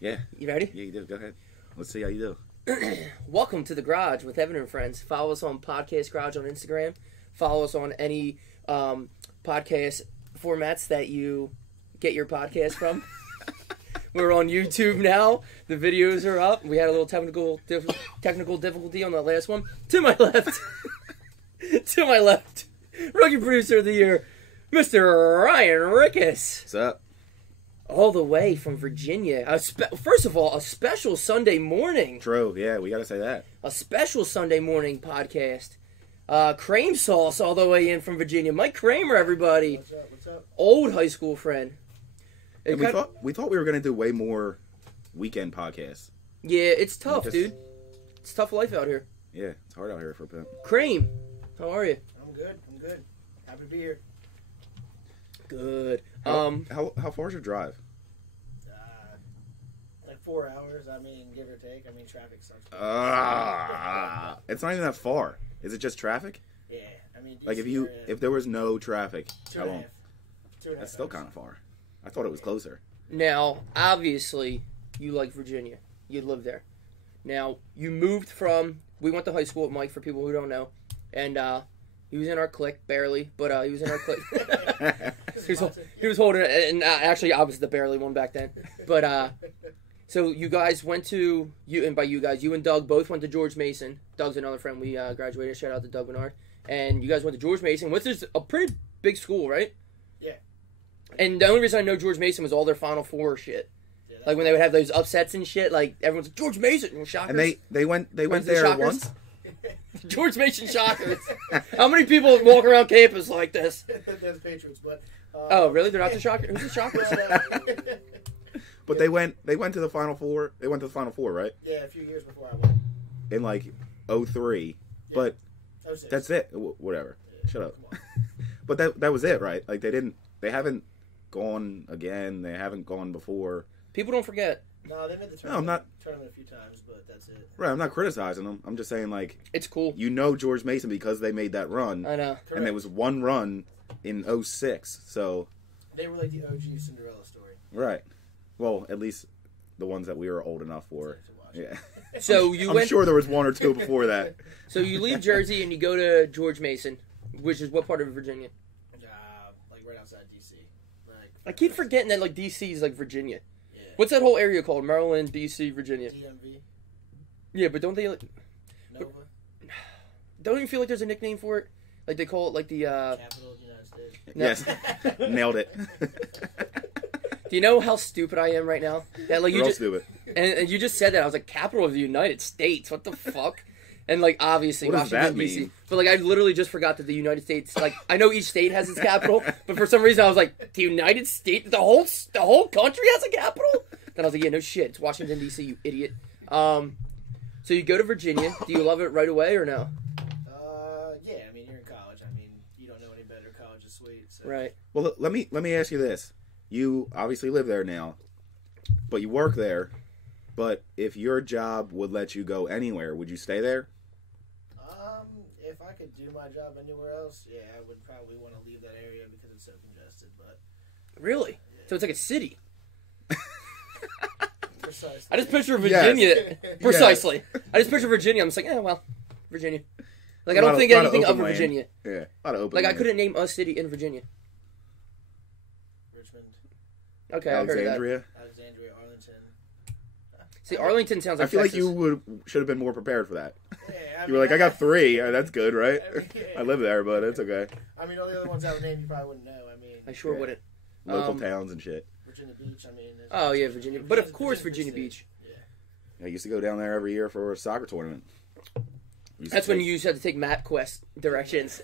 Yeah. You ready? Yeah, you do. Go ahead. Let's see how you do. Welcome to the Garage with Evan and Friends. Follow us on Podcast Garage on Instagram. Follow us on any podcast formats that you get your podcast from. We're on YouTube now. The videos are up. We had a little technical difficulty on the last one. To my left, rookie producer of the year, Mr. Ryan Rickus. What's up? All the way from Virginia. First of all, a special Sunday morning. True, yeah, we got to say that. A special Sunday morning podcast. Kramer Sauce all the way in from Virginia. Mike Kramer, everybody. What's up? What's up? Old high school friend. And we thought we were going to do way more weekend podcasts. Yeah, it's tough, dude. It's tough life out here. Yeah, it's hard out here for a bit. Kramer, how are you? I'm good. Happy to be here. Good. How far is your drive? Like 4 hours. I mean, give or take. I mean, traffic sucks. It's not even that far. Is it just traffic? Yeah, I mean, Like if there was no traffic, how long? 2.5 That's still kind of far. I thought it was closer. Now, obviously, you like Virginia. You live there. Now, you moved from... We went to high school with Mike, for people who don't know. And he was in our clique, barely, but he was in our clique. he was holding it, and actually, I was the barely one back then. But, so you guys went to... And by you guys, you and Doug both went to George Mason. Doug's another friend. We graduated. Shout out to Doug Bernard. And you guys went to George Mason, which is a pretty big school, right? Yeah. And the only reason I know George Mason was all their Final Four shit. Yeah, like when they would have those upsets and shit, like everyone's like, George Mason and Shockers. And they went there once. George Mason Shockers. How many people walk around campus like this? There's Patriots, but oh really? They're not the Shockers. Who's the Shockers? But they went to the Final Four. They went to the Final Four, right? Yeah, a few years before I went. In like 03. Yeah. But 06. That's it. Whatever. Yeah, Shut up. But that was it, right? Like they haven't gone again. They haven't gone before. People don't forget. No, they made the tournament, no, I'm not, tournament a few times, but that's it. Right, I'm not criticizing them. I'm just saying, like... It's cool. You know George Mason because they made that run. I know. Correct. And there was one run in 06, so... They were like the OG Cinderella story. Right. Well, at least the ones that we were old enough for. Yeah. So I'm sure there was one or two before that. So you leave Jersey and you go to George Mason, which is what part of Virginia? Like right outside D.C. I keep forgetting that like D.C. is like Virginia. Yeah. What's that whole area called? Maryland, D.C., Virginia. DMV. Yeah, but don't they like... Nova? Don't you feel like there's a nickname for it? Like they call it like the... Capital of the United States. No. Yes. Nailed it. Do you know how stupid I am right now? That like We're all stupid. And you just said that. I was like, capital of the United States. What the fuck? And like obviously what does Washington that D.C. mean? But like I literally just forgot that the United States, like I know each state has its capital, but for some reason I was like, the United States, the whole country has a capital? Then I was like, yeah, no shit, it's Washington D.C., you idiot. So you go to Virginia. Do you love it right away or no? Yeah, I mean you're in college. I mean you don't know any better. College is sweet. So. Right. Well, let me ask you this. You obviously live there now, but you work there. But if your job would let you go anywhere, would you stay there? If I could do my job anywhere else, yeah, I would probably want to leave that area because it's so congested. But Really? Yeah. So it's like a city. Precisely. I just picture Virginia. Yes. Precisely. I just picture Virginia. I'm just like, well, Virginia. Like I don't think anything of Virginia. Yeah, a lot of open Like land. I couldn't name a city in Virginia. Richmond. Okay, I heard of that. Alexandria, Arlington. See, Arlington sounds like I feel Texas. like you should have been more prepared for that. Yeah, You were like, I got 3. That's good, right? I live there, but it's okay. I mean, all the other ones I would name, you probably wouldn't know. I mean, I sure Yeah. wouldn't. Local towns and shit. Virginia Beach. I mean. Oh yeah, Virginia. But of course, Virginia Beach. I used to go down there every year for a soccer tournament. That's when you used to have to take MapQuest directions.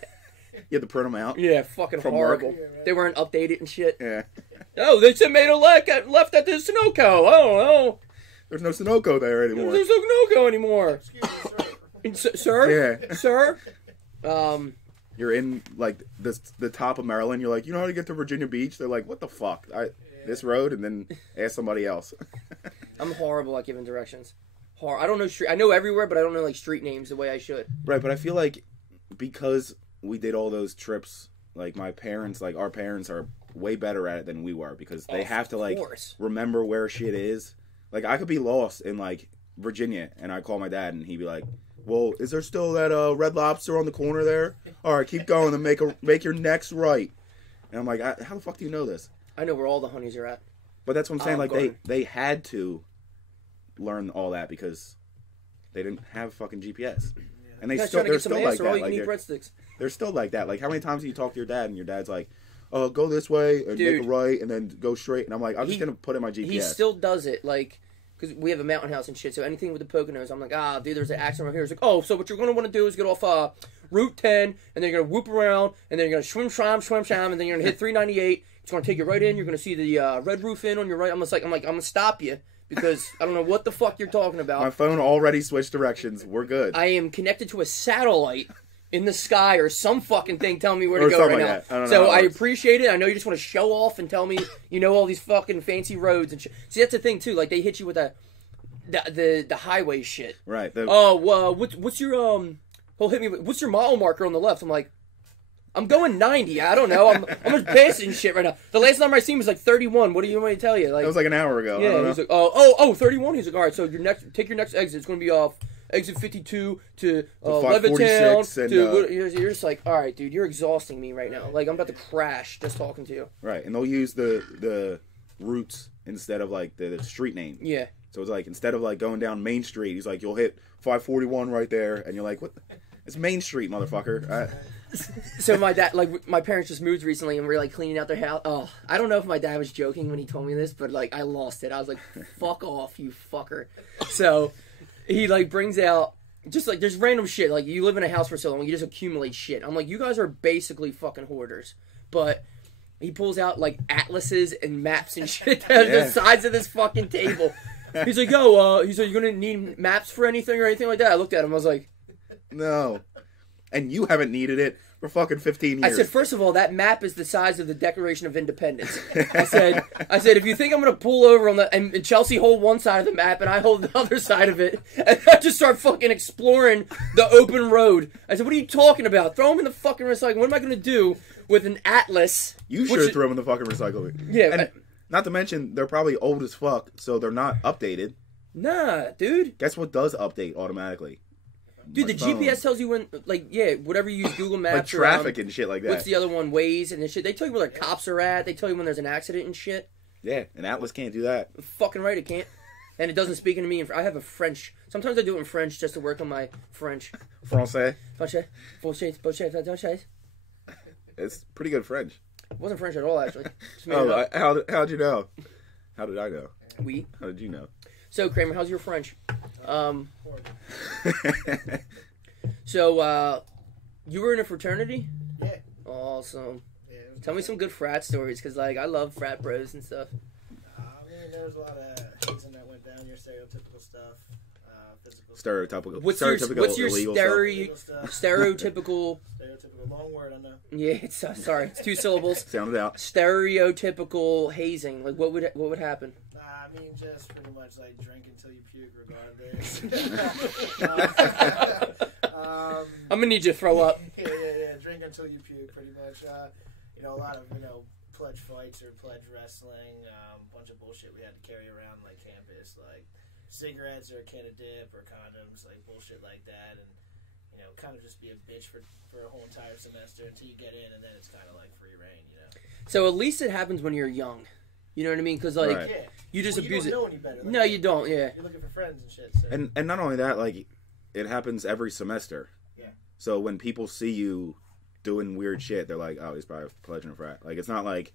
You had to print them out. Yeah, fucking From work. horrible. They weren't updated and shit. Yeah. Oh, they tomato left at the Sunoco. Oh, There's no Sunoco there anymore. there's no Sunoco anymore. Excuse me, sir. Sir? Yeah. Sir? You're in, like, the top of Maryland. You're like, you know how to get to Virginia Beach? They're like, what the fuck? This road? And then ask somebody else. I'm horrible at giving directions. I don't know street. I know everywhere, but I don't know like street names the way I should. Right, but I feel like because we did all those trips, like my parents, like our parents are way better at it than we were because they have to Of course. remember where shit is. Like I could be lost in Virginia, and I call my dad, and he'd be like, "Well, is there still that Red Lobster on the corner there? All right, keep going and make your next right." And I'm like, "How the fuck do you know this?" I know where all the honeys are at. But that's what I'm saying. Olive Like Garden. they had to learn all that because they didn't have fucking GPS, and You they're guys trying to get still some like ass or all that. you can eat breadsticks? They're still like that. Like how many times do you talk to your dad, and your dad's like, "Oh, go this way and Dude. make a right, and then go straight," and I'm like, "I'm just gonna put in my GPS." He still does it, like, because we have a mountain house and shit, so anything with the Poconos, I'm like, dude, there's an accident right here. It's like, oh, so what you're going to want to do is get off Route 10, and then you're going to whoop around, and then you're going to swim, and then you're going to hit 398. It's going to take you right in. You're going to see the Red Roof Inn on your right. I'm going to stop you, because I don't know what the fuck you're talking about. My phone already switched directions. We're good. I am connected to a satellite in the sky or some fucking thing telling me where to Or go something right like that. I now. don't know So how it I works. appreciate it. I know you just want to show off and tell me you know all these fucking fancy roads and shit. See, that's the thing too. Like they hit you with the highway shit. Right. What's your he'll hit me with, what's your mile marker on the left? I'm like, I'm going 90. I don't know. I'm just passing shit right now. The last number I seen was like 31. What do you want me to tell you? Like That was like an hour ago. I don't yeah, know. he's like, 31. He's like, all right, so take your next exit. It's going to be off exit 52 to Levittown. 546 and, you're just like, all right, dude, you're exhausting me right now. Like, I'm about to crash just talking to you. Right, and they'll use the routes instead of like the street name. Yeah. So it's like instead of like going down Main Street, he's like, "You'll hit 541 right there," and you're like, "What? It's Main Street, motherfucker." So my dad, like, my parents just moved recently, and we were like cleaning out their house. Oh, I don't know if my dad was joking when he told me this, but like, I lost it. I was like, "Fuck off, you fucker." So he like brings out just like there's random shit. Like you live in a house for so long, you just accumulate shit. I'm like, you guys are basically fucking hoarders, but. He pulls out like atlases and maps and shit down the sides of this fucking table. He's like, "Yo, he's like, you gonna need maps for anything or anything like that?" I looked at him. I was like, No, and you haven't needed it for fucking 15 years. I said, first of all, that map is the size of the Declaration of Independence. I said, if you think I'm gonna pull over on the and Chelsea hold one side of the map and I hold the other side of it, and I just start fucking exploring the open road. I said, "What are you talking about? Throw them in the fucking recycling. What am I gonna do with an atlas?" You should throw them in the fucking recycling. Yeah, and not to mention they're probably old as fuck, so they're not updated. Nah, dude. Guess what does update automatically? Dude, My the phone. GPS tells you when, like, yeah, whatever you use, Google Maps Like traffic and shit like that. What's the other one? Waze and shit. They tell you where the cops are at. They tell you when there's an accident and shit. Yeah, an atlas can't do that. Fucking right, it can't. And it doesn't speak into me. I have a French. Sometimes I do it in French just to work on my French. Francais. It It's pretty good French. wasn't French at all, actually. Just made it Oh, up. how'd you know? How did I know? Oui. How did you know? So, Kramer, how's your French? So, you were in a fraternity? Yeah. Awesome. Yeah, it was Tell me some good frat stories, because, like, I love frat bros and stuff. I mean, there was a lot of hazing that went down, your stereotypical stuff, physical Stereotypical. What's your illegal stuff. illegal stuff. stereotypical... Stereotypical, long word, I know. Yeah, it's sorry, it's 2 syllables. Sound it out. Stereotypical hazing. Like, what would happen? I mean, just pretty much like drink until you puke, regardless. I'm gonna need you to throw up. Yeah. Drink until you puke, pretty much. A lot of pledge fights or pledge wrestling. Bunch of bullshit we had to carry around like campus, like cigarettes or a can of dip or condoms, like bullshit like that, and kind of just be a bitch for a whole entire semester until you get in, and then it's kind of like free reign, So at least it happens when you're young. You know what I mean? Because like Right. Yeah. you just abuse you it. don't know any better. Like, No, you don't. Yeah. You're looking for friends and shit. So. And not only that, like it happens every semester. Yeah. So when people see you doing weird shit, they're like, "Oh, he's probably pledging a frat." Like it's not like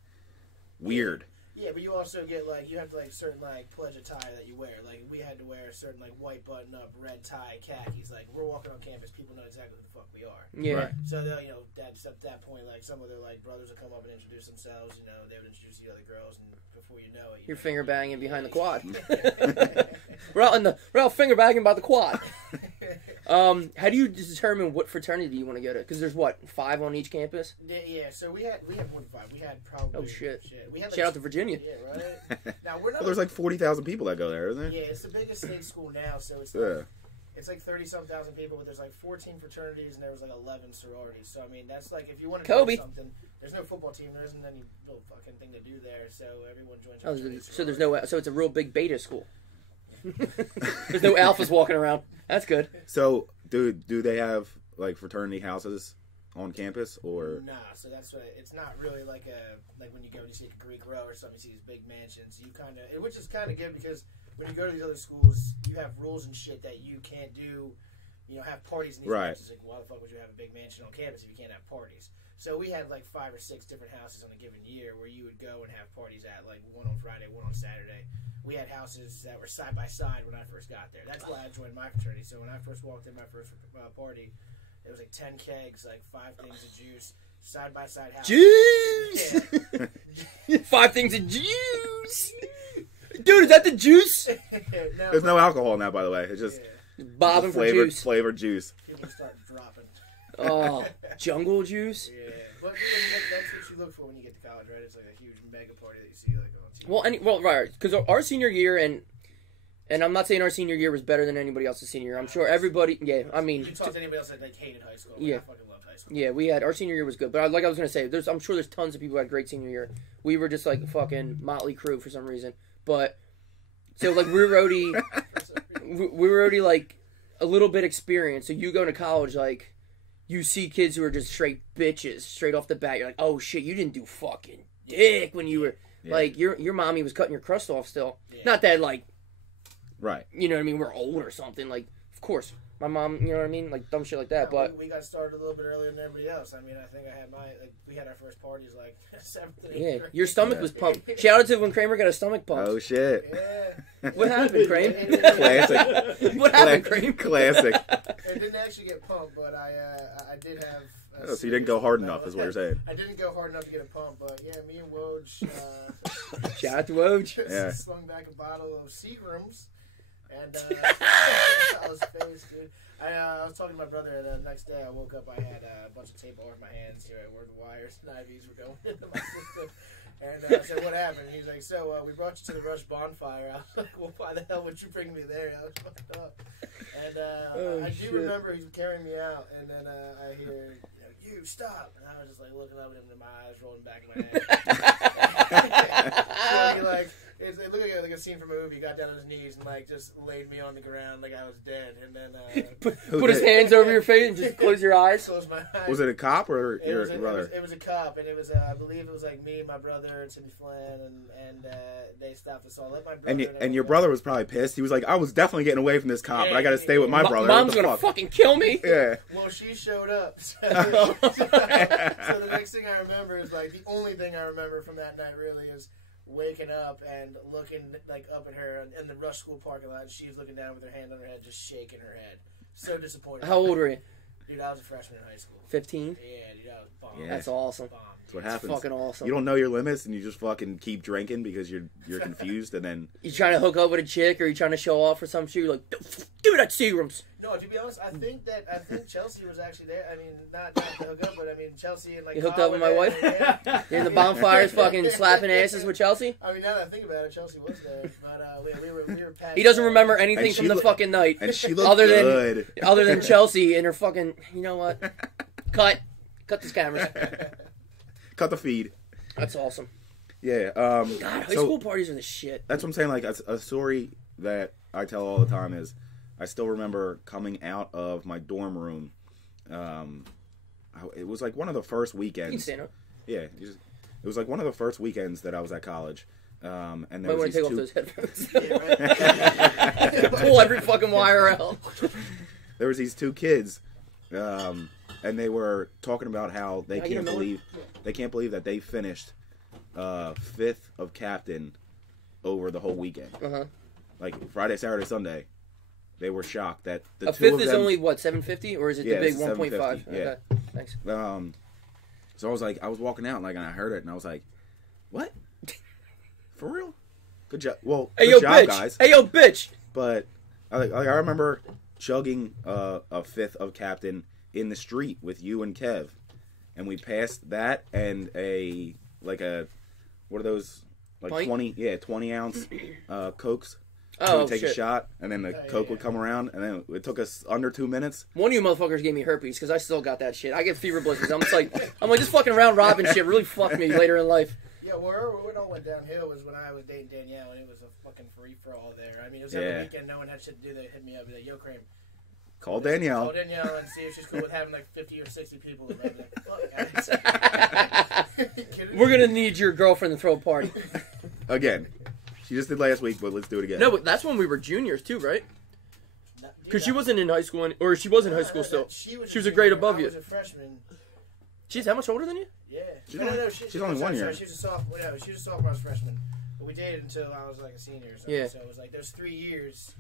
weird. Yeah, but you also get like you have to like certain like pledge attire that you wear. Like we had to wear a certain like white button up, red tie, khakis. Like we're walking on campus, people know exactly who the fuck we are. Yeah. Right. So they'll at that point, like some of their like brothers would come up and introduce themselves. They would introduce the other girls, and before you know it, You're finger banging behind the quad. we're out finger banging by the quad. How do you determine what fraternity you want to go to? Because there's what 5 on each campus. Yeah. So we had more than 5. We had probably Oh shit. We had, like, Shout out to Virginia. Yeah, right. Now we're not. Well, there's like 40,000 people that go there, isn't there? Yeah, it's the biggest state school now, so it's Yeah. it's like 30-some thousand people, but there's like 14 fraternities and there was like 11 sororities. So I mean, that's like if you want to do something, there's no football team, there isn't any real fucking thing to do there. So everyone joins. So there's no. So it's a real big beta school. There's no alphas walking around. That's good. So do they have like fraternity houses on campus or? Nah, so that's what it's not really like when you go to see a Greek row or something, you see these big mansions. You kind of, which is kind of good because when you go to these other schools, you have rules and shit that you can't do. You know, have parties in these mansions. Like, why the fuck would you have a big mansion on campus if you can't have parties? So we had like 5 or 6 different houses on a given year where you would go and have parties at, like one on Friday, one on Saturday. We had houses that were side by side when I first got there. That's why I joined my fraternity. So when I first walked in my first party, it was like 10 kegs, like 5 things of juice, side by side houses. Juice! Yeah. 5 things of juice! Dude, is that the juice? No, there's no alcohol in that, by the way. It's just bobbing for juice. Flavored juice. People start dropping. Oh, jungle juice? Yeah. But that's what you look for when you get to college, right? It's like a huge mega party that you see like on TV. Well, right, because our senior year, and I'm not saying our senior year was better than anybody else's senior year. I'm sure everybody, I mean. You talk to anybody else that like hated high school. Yeah. I fucking loved high school. Yeah, we had, our senior year was good. But like I was going to say, I'm sure there's tons of people who had a great senior year. We were just like a fucking motley crew for some reason. But, so like we were already like a little bit experienced. So you go to college, like, you see kids who are just straight bitches straight off the bat. You're like, oh shit, you didn't do fucking dick when you were, like, your mommy was cutting your crust off still. Yeah. Not that, like, right. You know what I mean? We're old or something. Like, of course. My mom, you know what I mean? Like, dumb shit like that, but... We got started a little bit earlier than everybody else. I mean, I think I had we had our first parties, like, 7th and 8th Yeah, grade. your stomach was pumped. Shout out to when Kramer got a stomach pump. Oh, shit. Yeah. What happened, Kramer? Classic. What happened, Kramer? Classic. It didn't actually get pumped, but I did have... Oh, so you didn't go hard enough, is what you're saying. I didn't go hard enough to get a pump, but yeah, me and Woj... Shout out to Woj. Yeah. Slung back a bottle of Seagrams, and I was face, dude. I was talking to my brother the next day. I woke up, I had a bunch of tape all over my hands here where the wires and IVs were going into my system. And I said, what happened? He's like, so we brought you to the Rush bonfire. I was like, well, why the hell would you bring me there? I was fucked up. And I do remember he was carrying me out, and then I hear, you stop. And I was just like looking up at him and my eyes rolling back in my head. Like, it looked like a scene from a movie. He got down on his knees and like just laid me on the ground like I was dead. And then put his hands over your face and just close your eyes. Close my eyes. Was it a cop or your brother? It was a cop, and it was I believe it was like me, my brother, and Timmy Flynn, and they stopped us all. Let my brother and your brother was probably pissed. He was like, I was definitely getting away from this cop, but I got to stay with my brother. Mom's gonna fucking kill me. Yeah. Well, she showed up. So the next thing I remember is like the only thing I remember from that night really is waking up and looking like up at her in the Rush School parking lot, and she's looking down with her hand on her head, just shaking her head. So disappointed. How old were you? Dude, I was a freshman in high school. 15? Yeah, dude, I was bombed. Yeah. That's awesome. Bombed. That's what happens. Fucking awesome. You don't know your limits, and you just fucking keep drinking because you're confused, and then you trying to hook up with a chick, or you trying to show off or some shit. You're like, dude, that's Seagrams. No, to be honest, I think Chelsea was actually there. I mean, not to hook up, but I mean Chelsea and like. You hooked up with my wife? Yeah. You're in the bonfires, fucking slapping asses with Chelsea. I mean, now that I think about it, Chelsea was there, but we were past. He doesn't remember anything from the fucking night, and she looked other good. other than Chelsea and her fucking. You know what? Cut this camera. Cut the feed. That's awesome. Yeah. God, high school parties are the shit. That's what I'm saying. Like a story that I tell all the time is, I still remember coming out of my dorm room. It was like one of the first weekends. You can stand up. Yeah, it was like one of the first weekends that I was at college. And there might want was to take these off those headphones. Pull every fucking wire out. There was these 2 kids, and they were talking about how they can't believe that they finished 5th of captain over the whole weekend. Like Friday, Saturday, Sunday. They were shocked that the 2 of them... 5th is only, what, 750? Or is it the big 1.5? Yeah. Okay, thanks. So I was walking out, and I heard it, and I was like, what? For real? Good job. Well, good job, guys. Hey, yo, bitch! But I remember chugging a 5th of captain in the street with you and Kev. And we passed that and what are those? Like Pint? 20 ounce Cokes. So we'd take a shit. shot, and then the Coke would come around, and then it took us under 2 minutes. One of you motherfuckers gave me herpes because I still got that shit. I get fever blizzards. I'm like, this fucking round robin shit really fucked me later in life. Yeah, where it all went downhill was when I was dating Danielle, and it was a fucking free-for-all there. I mean, it was every weekend, no one had shit to do. They hit me up and be like, yo, Kramer. Call Danielle. Call Danielle and see if she's cool with having like 50 or 60 people. And I'm like, fuck, guys. We're going to need your girlfriend to throw a party. Again. She just did last week, but let's do it again. No, but that's when we were juniors too, right? Because she wasn't in high school, or she was in high school still. She was a grade above you. I was a freshman. She's how much older than you? Yeah. She's only 1 year. She was a sophomore. Yeah, she was a sophomore. I was a freshman. But we dated until I was like a senior or something. Yeah. So it was like those 3 years.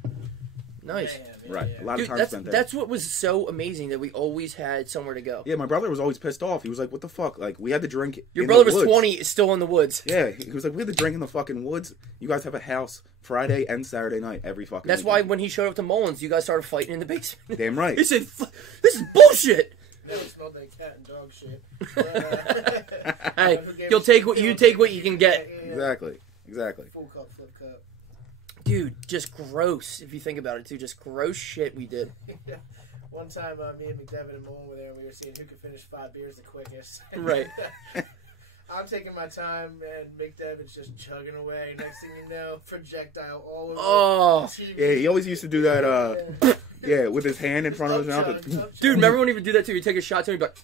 Nice. Right. A lot of time spent there. That's what was so amazing, that we always had somewhere to go. Yeah, my brother was always pissed off. He was like, what the fuck? Like, we had to drink Your brother was 20, still in the woods. Yeah, he was like, we had to drink in the fucking woods. You guys have a house Friday and Saturday night every fucking That's weekend. why when he showed up to Mullins, you guys started fighting in the basement. Damn right. He said, this is bullshit. It smelled like cat and dog shit. But, Hey, you take what you can get. Exactly. Full cup, flip cup. Dude, just gross, if you think about it, too. Just gross shit we did. One time, me and McDevitt and Mullen were there, and we were seeing who could finish 5 beers the quickest. Right. I'm taking my time, and McDevitt's just chugging away. Next thing you know, projectile all over Oh. the TV. Yeah, he always used to do that, yeah, with his hand in front of his mouth. Dude, remember when he would do that, too? He'd take a shot to me, but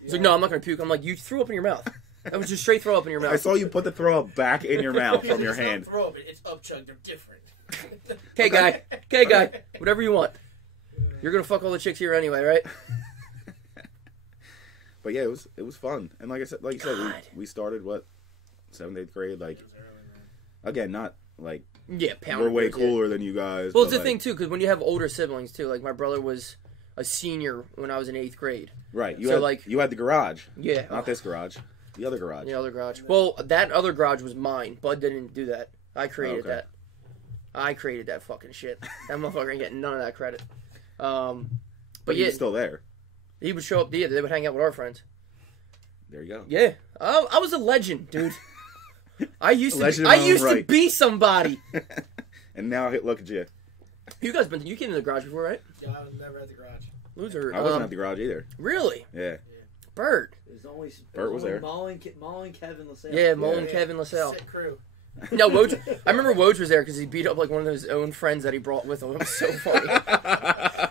he's like, no, I'm not going to puke. I'm like, you threw up in your mouth. That was just straight throw up in your mouth. I saw you put the throw up back in your mouth from your hand. It's not throw up, it's up chug. They're different. Okay, guy. Whatever you want. You're going to fuck all the chicks here anyway, right? But yeah, it was fun. And like you said, we started, 7th, 8th grade? Like, again, not like, yeah, we're way cooler than you guys. Well, it's the thing, too, because when you have older siblings, too, like my brother was a senior when I was in 8th grade. Right. You had the garage. Yeah. Not this garage. The other garage. The other garage. Well, that other garage was mine. Bud didn't do that. I created that. I created that fucking shit. That motherfucker ain't getting none of that credit. But he yeah, was still there. he would show up. Yeah, they would hang out with our friends. There you go. Yeah. Oh, I was a legend, dude. I used to be somebody. And now look at you. You guys you came to the garage before, right? Yeah, I was never at the garage. Loser. I wasn't at the garage either. Really? Yeah. Bert. Bert was there. Mullen, Kevin, LaSalle. Yeah, Mullen, Kevin, LaSalle. Sick crew. No, Woj. I remember Woj was there because he beat up like one of his own friends that he brought with him. It was so funny.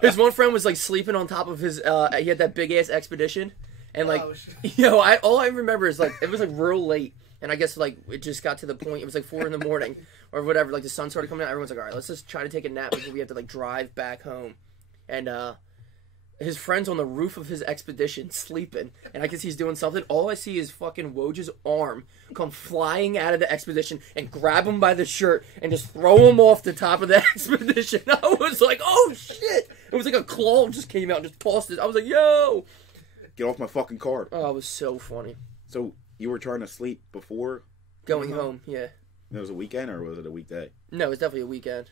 His one friend was like sleeping on top of his. He had that big ass expedition, and like, all I remember is like it was like real late, and I guess like it just got to the point. It was like 4 a.m. or whatever. Like the sun started coming out. Everyone's like, all right, let's just try to take a nap before we have to like drive back home, and his friend's on the roof of his expedition sleeping, and I guess he's doing something. All I see is fucking Woj's arm come flying out of the expedition and grab him by the shirt and just throw him off the top of the expedition. I was like, oh shit! It was like a claw just came out and just tossed it. I was like, yo! Get off my fucking cart. Oh, it was so funny. So you were trying to sleep before going home? Yeah. It was a weekend or was it a weekday? No, it was definitely a weekend.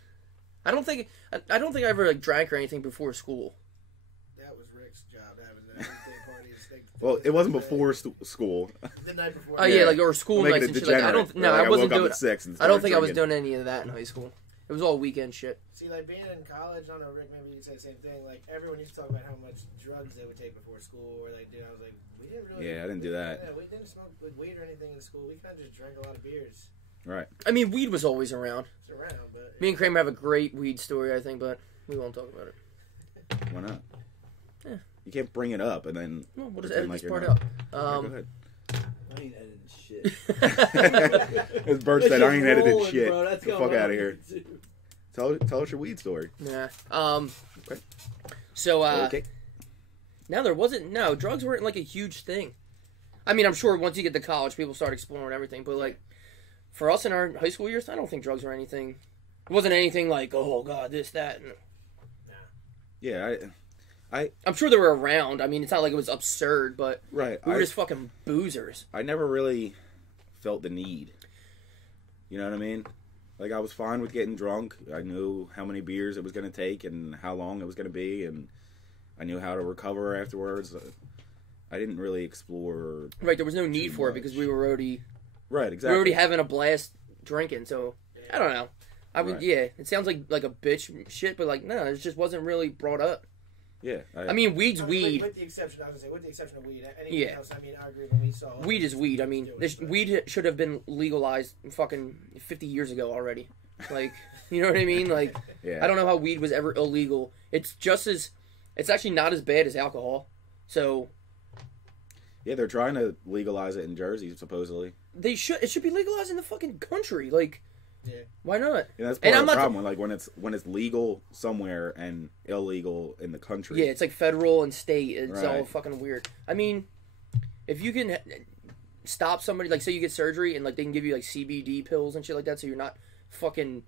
I don't think I ever like drank or anything before school. That was Rick's job, having that parties. Well, it wasn't before school. The night before. Oh yeah, like or school nights and shit. Like, I wasn't doing. I don't think I was doing any of that in high school. It was all weekend shit. See, like being in college, I don't know, Rick, maybe you could say the same thing. Like everyone used to talk about how much drugs they would take before school, or like, dude, I was like, we didn't really. Yeah, I didn't do that. Yeah, we didn't smoke like weed or anything in school. We kind of just drank a lot of beers. Right. I mean, weed was always around. It's around, but Me and Kramer have a great weed story, I think, but we won't talk about it. Why not? Yeah. You can't bring it up and then. Well, we'll just pretend edit like this you're part not. out. Go ahead. I ain't editing shit. As Bert said, I ain't edited shit. Bro, Get the fuck out of here. Tell us your weed story. Yeah. Okay. So, Okay. No, drugs weren't like a huge thing. I mean, I'm sure once you get to college, people start exploring everything, but like, for us in our high school years, I don't think drugs were anything. It wasn't anything like, oh god, this, that. Yeah, I'm sure they were around. I mean, it's not like it was absurd, but right. we were just fucking boozers. I never really felt the need. You know what I mean? Like, I was fine with getting drunk. I knew how many beers it was going to take and how long it was going to be, and I knew how to recover afterwards. I didn't really explore. Right, there was no need for it because we were already. Right, exactly. We were already having a blast drinking, so. Yeah, I don't know. I would, Right. yeah. It sounds like a bitch shit, but like no, it just wasn't really brought up. Yeah. I mean, weed's I mean, weed. With the exception, I was gonna say, with the exception of weed, anything Yeah. else, I mean, I agree when we saw. Weed is weed. I mean, weed should have been legalized fucking 50 years ago already. Like, you know what I mean? Like, Yeah. I don't know how weed was ever illegal. It's actually not as bad as alcohol. So Yeah, they're trying to legalize it in Jersey, supposedly. it should be legalized in the fucking country. Like, Yeah. why not? And that's And part I'm of the not problem. Like when it's legal somewhere and illegal in the country. Yeah, it's like federal and state. It's all Right. fucking weird. I mean, if you can stop somebody, like say you get surgery and like they can give you like CBD pills and shit like that, so you're not fucking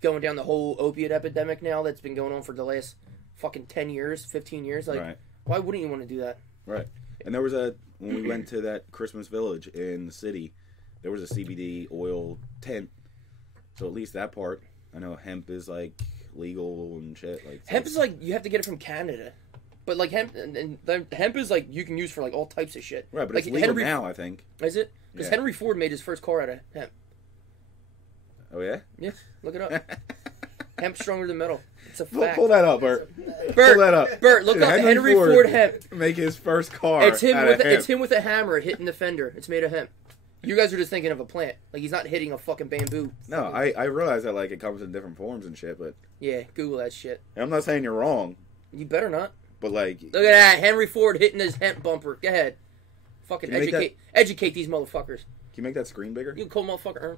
going down the whole opiate epidemic now that's been going on for the last fucking 10 years, 15 years. Like, Right. why wouldn't you want to do that? Right. And there was when we went to that Christmas village in the city, there was a CBD oil tent. So at least that part, I know hemp is like legal and shit. Like Hemp is like you have to get it from Canada, but like hemp hemp is like you can use for like all types of shit. right, but like it's legal now, I think. Is it? Because Yeah. Henry Ford made his first car out of hemp. Oh yeah. Yeah, look it up. Hemp's stronger than metal. It's a Pull fact. that up, Bert. Bert, Pull that up. Bert, look Did up Henry Ford hemp. Make his first car. It's him out with of hemp. it's him with a hammer hitting the fender. It's made of hemp. You guys are just thinking of a plant. Like he's not hitting a fucking bamboo. No, I realize that like it comes in different forms and shit, but Yeah, Google that shit. and I'm not saying you're wrong, You better not. but like Look at that, Henry Ford hitting his hemp bumper. Go ahead. Fucking Can you make educate these motherfuckers. can you make that screen bigger? You cool motherfucker.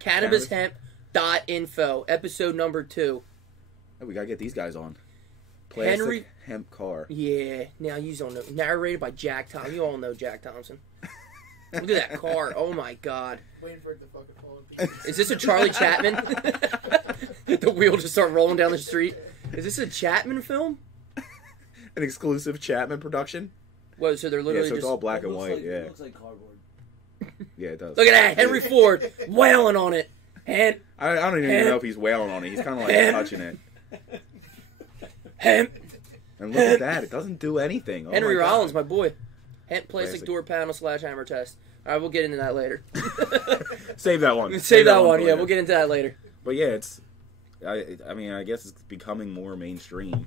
CannabisHemp.info, episode number 2. Oh, we gotta get these guys on. Plastic Henry- hemp car. Yeah, now you don't know. Narrated by Jack Thompson. You all know Jack Thompson. Look at that car. Oh my god. Waiting for it to fucking fall in pieces. Is this a Charlie Chapman? The wheel just start rolling down the street. Is this a Chapman film? An exclusive Chapman production. Whoa, so they're Yeah, literally so it's just... all black and It looks white. like- Yeah, It looks like cardboard. yeah, it does. Look at that, Henry Ford wailing on it. And I don't even Hemp. know if he's wailing on it. He's kind of like Hemp. touching it. hemp. And look at that. It doesn't do anything. Oh Henry my God. Rollins, my boy. Hemp plastic Classic. door panel / hammer test. All right, we'll get into that later. Save that one. Save that one. for Yeah, later. we'll get into that later. But yeah, it's. I mean, I guess it's becoming more mainstream.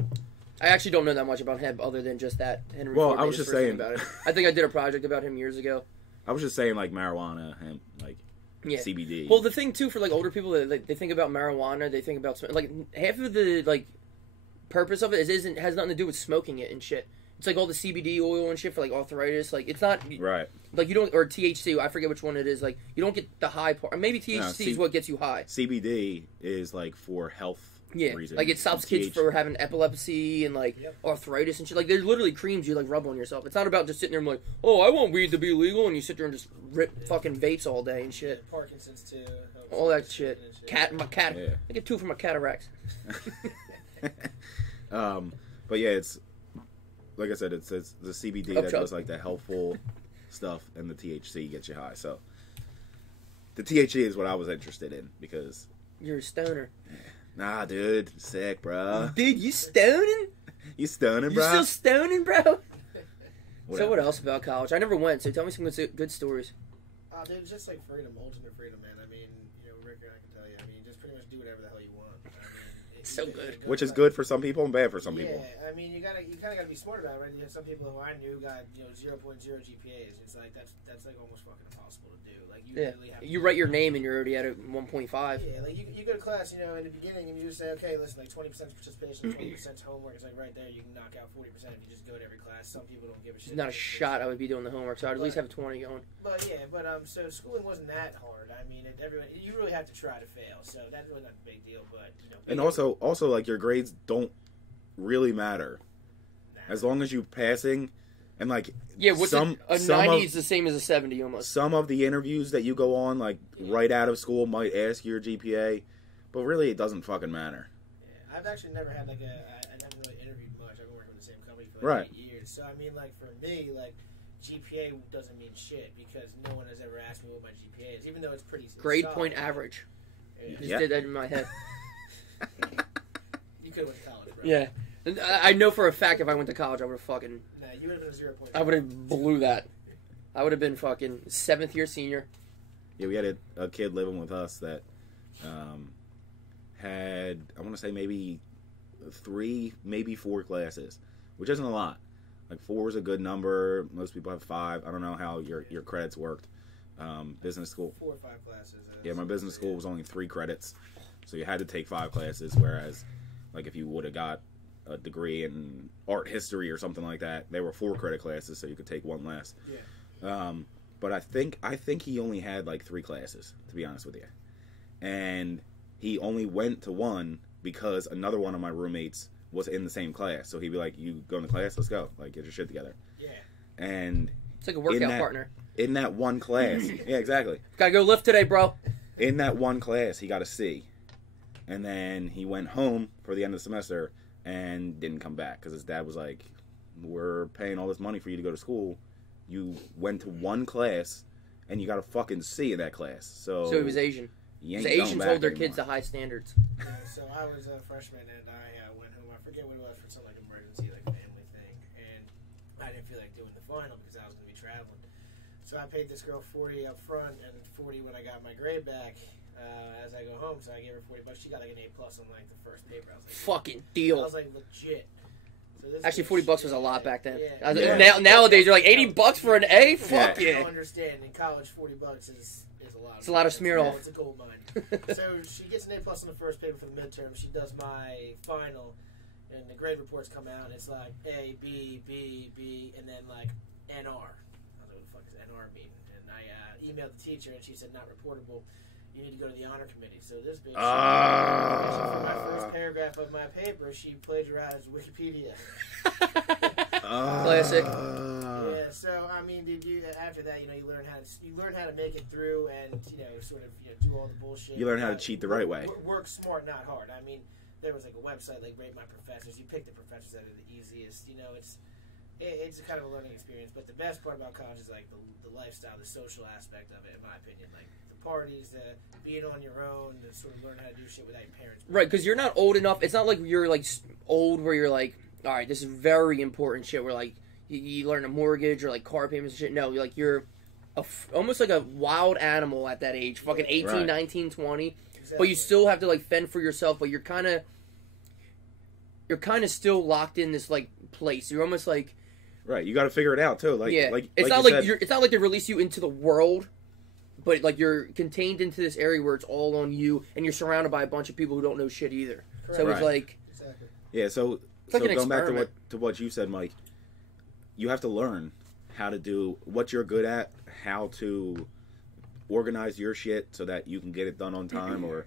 I actually don't know that much about hemp other than just that Henry Well, Ford I made was his just first saying- thing about it. I think I did a project about him years ago. I was just saying like marijuana, hemp, like Yeah. CBD. Well, the thing too for like older people, they think about marijuana. They think about like half of the like purpose of it has nothing to do with smoking it and shit. It's like all the CBD oil and shit for like arthritis. Like it's not right. like you don't or THC. I forget which one it is. Like you don't get the high part. Maybe THC No, is what gets you high. CBD is like for health Yeah, reasons. like it stops kids TH for having epilepsy and like Yep. arthritis and shit. Like there's literally creams you like rub on yourself. It's not about just sitting there and like, oh, I want weed to be legal, and you sit there and just rip fucking vapes all day and shit. Parkinson's too. All that shit. My cat. Yeah. I get 2 for my cataracts. But yeah, it's like I said, it's the CBD that does like the helpful stuff, and the THC gets you high. So the THC is what I was interested in because You're a stoner. nah, dude, sick, bro. Dude, you stoning? You stunning, You bro. still stoning, bro? So Whatever. what else about college? I never went, so tell me some good stories. Dude, it's just like freedom, ultimate freedom, man. I mean, you know, Rick and I can tell you. I mean, just pretty much do whatever the hell you want. I mean, It's so good. Which is good for some people and bad for some Yeah, people. I mean, you kind of gotta be smart about it, right? You know, some people who I knew got 0.0 GPAs. It's like that's like almost fucking impossible to do. Like you Yeah. literally have to You write your name and you're already at a 1.5. Yeah, like you go to class, in the beginning, and you just say, okay, listen, like 20% participation, 20% homework. It's like right there, you can knock out 40% if you just go to every class. Some people don't give a shit. There's not a shot I would be doing the homework, so I'd at least have 20 going. But yeah, so schooling wasn't that hard. I mean, you really have to try to fail, so that's really not a big deal. But And also like your grades don't really matter as long as you passing. And like Yeah, what's some a some 90 of, is the same as a 70 almost. some of the interviews that you go on like right out of school might ask your GPA, but really it doesn't fucking matter. Yeah, I've actually never had I never really interviewed much. I've been working with the same company for Right. 8 years. So I mean, like for me, like GPA doesn't mean shit because no one has ever asked me what my GPA is, even though it's pretty Grade solid. point average. Yeah. Just Yeah. did that in my head. You could have went to college, bro. Yeah. And I know for a fact if I went to college, I would have fucking... Nah, you would have been a 0 point. I would have blew that. I would have been fucking 7th year senior. Yeah, we had a kid living with us that Had, I want to say maybe 3, maybe 4 classes, which isn't a lot. Like 4 is a good number. Most people have 5. I don't know how your credits worked. Business school. 4 or 5 classes. Yeah, my business school was only 3 credits, so you had to take 5 classes. Whereas, like if you would have got a degree in art history or something like that, they were 4 credit classes, so you could take 1 less. Yeah. But I think he only had like 3 classes, to be honest with you, and he only went to 1 because another one of my roommates was in the same class. So he'd be like, "You going to class? Let's go. Like, get your shit together." Yeah. And It's like a workout partner. In that one class, yeah, exactly. Gotta go lift today, bro. In that one class, he got a C, and then he went home for the end of the semester and didn't come back because his dad was like, "We're paying all this money for you to go to school. You went to 1 class, and you got a fucking C in that class." So he was Asian. you ain't The going Asians back hold their anymore. kids to high standards. Yeah, so I was a freshman and I went home. I forget what it was for some like emergency like family thing, and I didn't feel like doing the final because I was going to be traveling. So I paid this girl $40 up front and $40 when I got my grade back as I go home. So I gave her $40. She got like an A+ on like the first paper. I was like, Fucking I deal. was like legit. So this Actually, is $40 was a shit. lot back then. Yeah. Yeah. Nowadays, you're like $80 for an A. Fuck I yeah. don't understand. In college, $40 is a lot. It's a lot of Smirnoff. It's a gold mine. So she gets an A+ on the first paper for the midterm. She does my final, and the grade reports come out, and it's like A, B, B, B, and then like NR. I don't know what the fuck does NR mean. And I emailed the teacher, and she said not reportable. You need to go to the honor committee. So this bitch, for my first paragraph of my paper, she plagiarized Wikipedia. Classic. Yeah, so I mean, dude, after that, you learn how to make it through, and sort of do all the bullshit. You learn how to cheat the right way. Work smart, not hard. I mean, there was like a website like Rate My Professors. You pick the professors that are the easiest. It's kind of a learning experience. But the best part about college is like the lifestyle, the social aspect of it, in my opinion. Like the parties, being on your own, to sort of learn how to do shit without your parents. Right, because you're not old enough. It's not like you're like old where you're like, all right, this is very important shit. Where like you learn a mortgage or like car payments and shit. No, like almost like a wild animal at that age, fucking 18, Right. 19, 20. Exactly. But you still have to like fend for yourself. But you're kind of still locked in this like place. You're almost like Right, you got to figure it out too. Like, yeah. like It's like not you like said, it's not like they release you into the world, but like you're contained into this area where it's all on you, and you're surrounded by a bunch of people who don't know shit either. So it's Right. like Exactly. Yeah, so like an going back experiment. to what you said, Mike, you have to learn how to do what you're good at, how to organize your shit so that you can get it done on time, or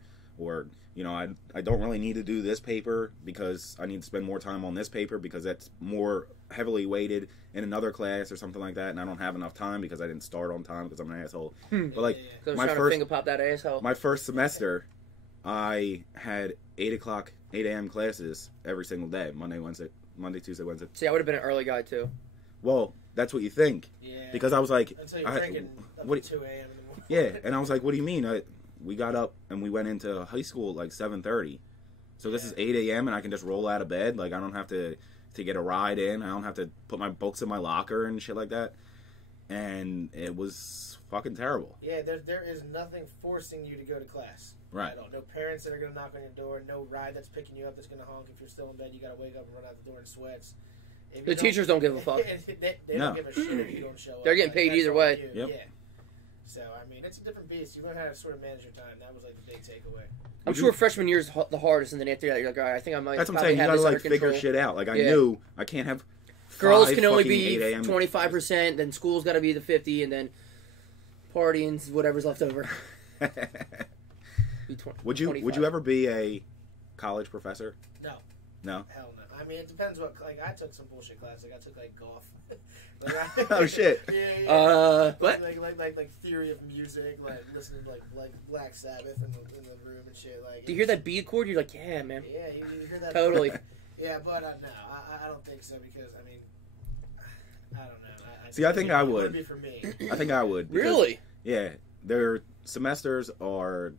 I don't really need to do this paper because I need to spend more time on this paper because that's more heavily weighted in another class or something like that, and I don't have enough time because I didn't start on time because I'm an asshole. But like I was my trying to first finger pop that asshole. my first semester, I had 8 a.m. classes every single day, Monday, Tuesday, Wednesday. See, I would have been an early guy too. Well, that's what you think. Yeah. Because I was like, Until you're drinking up what- at 2 a.m. in the morning. yeah, and I was like, what do you mean? We got up and we went into high school at like 7:30. So this is 8 a.m. and I can just roll out of bed. Like I don't have to get a ride in. I don't have to put my books in my locker and shit like that. And it was fucking terrible. Yeah, there is nothing forcing you to go to class. Right. At all. No parents that are going to knock on your door. No ride that's picking you up that's going to honk. If you're still in bed, you got to wake up and run out the door in sweats. If The you teachers don't give a fuck. they No. don't give a shit if you don't show up. They're getting Like, paid that's either on way. you. Yep. Yeah. So, I mean, it's a different beast. You learn how to sort of manage your time. That was like the big takeaway. I'm sure freshman year is the hardest, and then after that, you're like, all right, I think I might. That's what I'm probably saying. You have gotta this like under figure control. shit out. Like I Yeah. knew I can't have Girls 5 can only fucking be 8 a.m. 25%. Then school's got to be the 50, and then partying whatever's left over. Be 20, Would you 25. ever be a college professor? No. No. Hell no. I mean, it depends what. Like, I took some bullshit class. Like, I took like golf. Oh, shit. Yeah. What? Like theory of music. Like listening to like Black Sabbath in the room and shit. Like. Do you hear that B chord? You're like, yeah, man. Yeah, you hear that? Totally. Yeah, but no, I don't think so because I mean, I don't know. See, I think I it would. be for me. I think I would. because, Really? Yeah. Their semesters are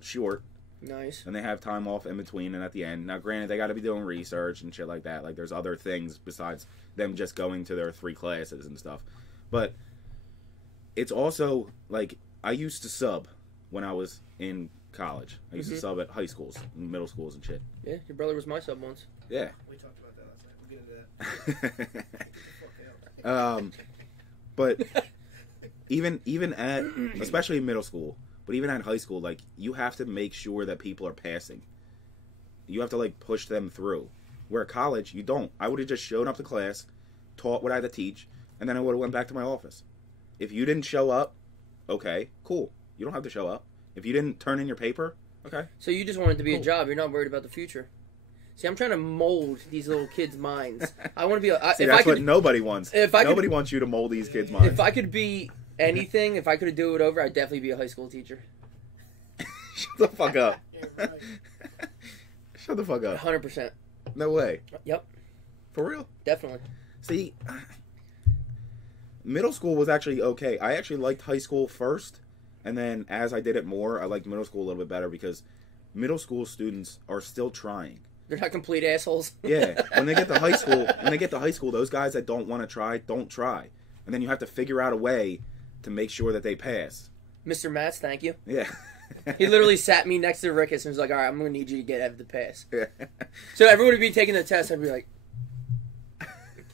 short. Nice. And they have time off in between and at the end. Now, granted, they got to be doing research and shit like that. Like, there's other things besides them just going to their 3 classes and stuff. But it's also, like, I used to sub when I was in college. I used to sub at high schools, middle schools, and shit. Yeah, your brother was my sub once. Yeah. We talked about that last night. We'll get into that. But even at, especially in middle school, but even at high school, like, you have to make sure that people are passing. You have to, like, push them through. Where at college, you don't. I would have just shown up to class, taught what I had to teach, and then I would have went back to my office. If you didn't show up, okay, cool. You don't have to show up. If you didn't turn in your paper, okay. So you just want it to be a job. You're not worried about the future. See, I'm trying to mold these little kids' minds. I want to be. See, that's what nobody wants. Nobody wants you to mold these kids' minds. If I could be anything, if I could do it over, I'd definitely be a high school teacher. Shut the fuck up. Yeah, right. Shut the fuck up. 100%. No way. Yep. For real? Definitely. See, middle school was actually okay. I actually liked high school first, and then as I did it more, I liked middle school a little bit better because middle school students are still trying. They're not complete assholes. Yeah. When they get to high school, those guys that don't want to try, don't try. And then you have to figure out a way to make sure that they pass. Mr. Matz, thank you. Yeah. He literally sat me next to Rickus and was like, all right, I'm going to need you to get out of the pass. So everyone would be taking the test. I'd be like...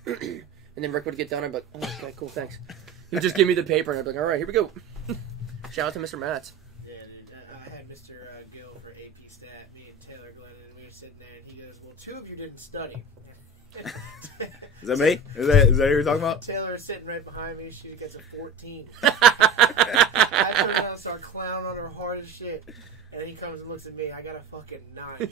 and then Rick would get done. I'd be like, oh, okay, cool, thanks. He would just give me the paper, and I'd be like, all right, here we go. Shout out to Mr. Matz. Yeah, dude. I had Mr. Gill for AP Stat, me and Taylor Glenn, and we were sitting there, and he goes, well, 2 of you didn't study. Is that me? Is that who you're talking about? Taylor is sitting right behind me. She gets a 14. I turn around and start clowning on her hard as shit. And he comes and looks at me. I got a fucking 9.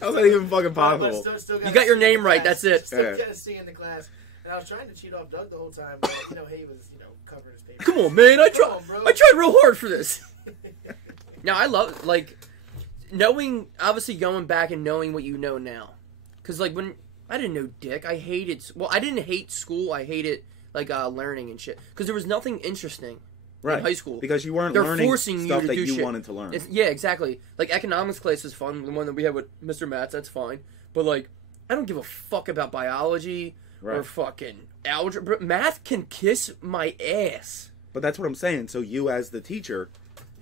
How's that even fucking possible? Still You got your name right. That's it. Still got a C in the class. And I was trying to cheat off Doug the whole time, but he was covering his paper. Come on, man. I Bro. tried real hard for this. Now, I love, knowing, obviously going back and knowing what you know now. Because, when I didn't know dick, I didn't hate school. I hated, learning and shit. Because there was nothing interesting in high school. Because you weren't learning stuff that you wanted to learn. Yeah, exactly. Economics class is fun. The one that we had with Mr. Matz, that's fine. But, I don't give a fuck about biology or fucking algebra. Math can kiss my ass. But that's what I'm saying. So you, as the teacher,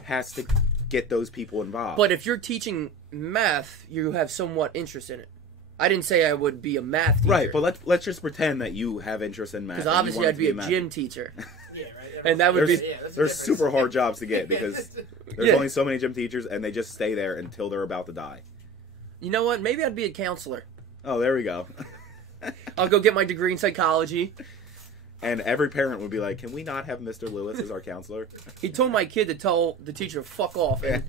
has to get those people involved. But if you're teaching math, you have somewhat interest in it. I didn't say I would be a math teacher. Right, but let's just pretend that you have interest in math. Because obviously I'd be a gym teacher. Yeah, right. And that would be... There's super hard jobs to get because there's only so many gym teachers and they just stay there until they're about to die. You know what? Maybe I'd be a counselor. Oh, there we go. I'll go get my degree in psychology. And every parent would be like, can we not have Mr. Lewis as our counselor? He told my kid to tell the teacher to fuck off. But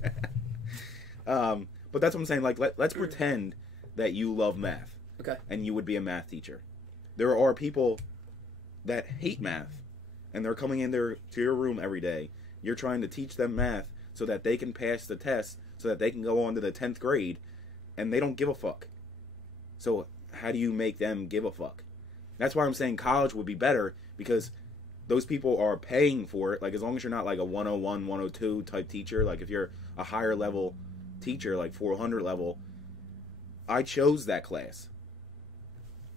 that's what I'm saying. Let's pretend that you love math. Okay. And you would be a math teacher. There are people that hate math. And they're coming in there to your room every day. You're trying to teach them math so that they can pass the test, so that they can go on to the 10th grade, and they don't give a fuck. So how do you make them give a fuck? That's why I'm saying college would be better, because those people are paying for it. As long as you're not a 101, 102 type teacher, if you're a higher level teacher, 400 level, I chose that class.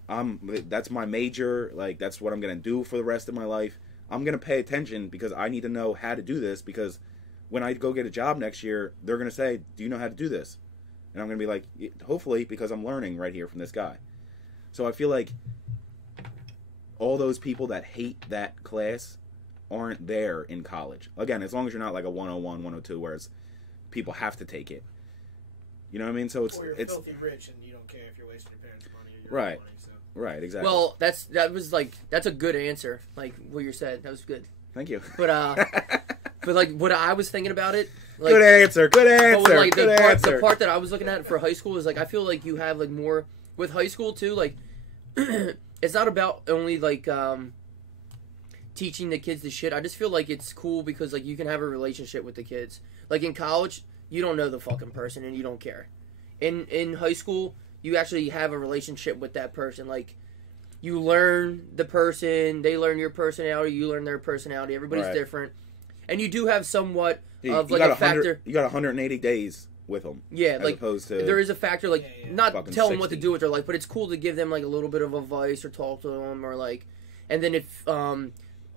That's my major. That's what I'm going to do for the rest of my life. I'm going to pay attention because I need to know how to do this, because when I go get a job next year, they're going to say, do you know how to do this? And I'm going to be like, hopefully, because I'm learning right here from this guy. So I feel like all those people that hate that class aren't there in college. Again, as long as you're not a 101, 102, whereas people have to take it. You know what I mean? So Or you're filthy rich and you don't care if you're wasting your parents' money or your Right. own money. So. Right, exactly. Well, that's a good answer. What you said, that was good. Thank you. But what I was thinking about it. Good answer. Good answer. But good answer. the part that I was looking at for high school is I feel like you have more with high school too. It's not about only teaching the kids the shit. I just feel like it's cool because you can have a relationship with the kids. In college, you don't know the fucking person and you don't care. In high school, you actually have a relationship with that person. You learn the person, they learn your personality, you learn their personality. Everybody's different, and you do have somewhat of a factor. You got 180 days with them. Yeah, as opposed to there is a factor not tell them what to 60. do with their life, but it's cool to give them a little bit of advice or talk to them or and then if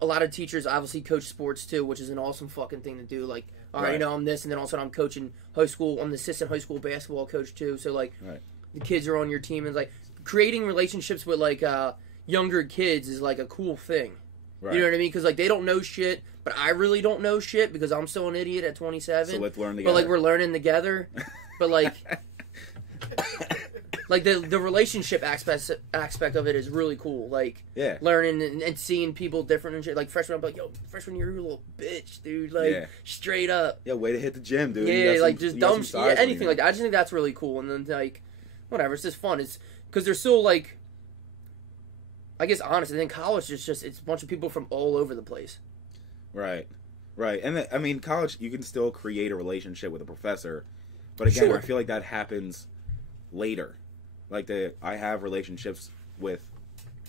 a lot of teachers obviously coach sports too, which is an awesome fucking thing to do. Like, all right, Right. you know, I'm this, and then all of a sudden I'm coaching high school. I'm the assistant high school basketball coach too. So like, Right. the kids are on your team, and like creating relationships with like younger kids is like a cool thing. Right. You know what I mean? Because like they don't know shit, but I really don't know shit because I'm still an idiot at 27. So let's learn But together. like we're learning together. But like, like the relationship aspect of it is really cool. Like Yeah. learning and seeing people different and shit. Like freshman, I'm like, yo, freshman year, you're a little bitch, dude. Like Yeah. straight up. Yeah, way to hit the gym, dude. You Yeah, got like some- just you got dumb some shit. size Yeah, on anything you. like that. I just think that's really cool. And then like, whatever, it's just fun. It's because they're still like, I guess honestly, then college is just it's a bunch of people from all over the place. Right. Right. And I mean, college, you can still create a relationship with a professor. But again, Sure. I feel like that happens later. Like, I have relationships with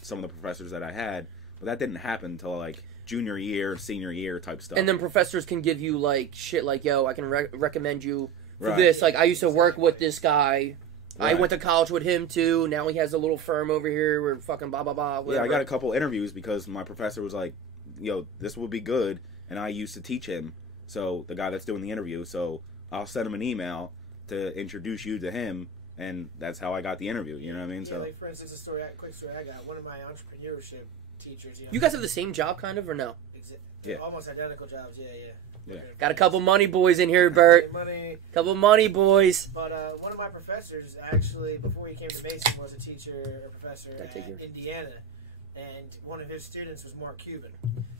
some of the professors that I had, but that didn't happen until, like, junior year, senior year type stuff. And then professors can give you like shit like, yo, I can recommend you for Right. this. Like I used to work with this guy. I Right. went to college with him too. Now he has a little firm over here. We're fucking blah blah blah. Yeah, Whatever. I got a couple interviews because my professor was like, yo, this would be good. And I used to teach him. So, the guy that's doing the interview. So, I'll send him an email to introduce you to him. And that's how I got the interview. You know what I mean? Yeah, So, like for instance, quick story I got. One of my entrepreneurship teachers. You guys have the same job, kind of, or no? Yeah. Almost identical jobs. Yeah. Yeah. Got a couple money boys in here, Bert. Money. Couple money boys. But one of my professors, actually, before he came to Mason, was a teacher or professor I take at yours. Indiana, and one of his students was Mark Cuban.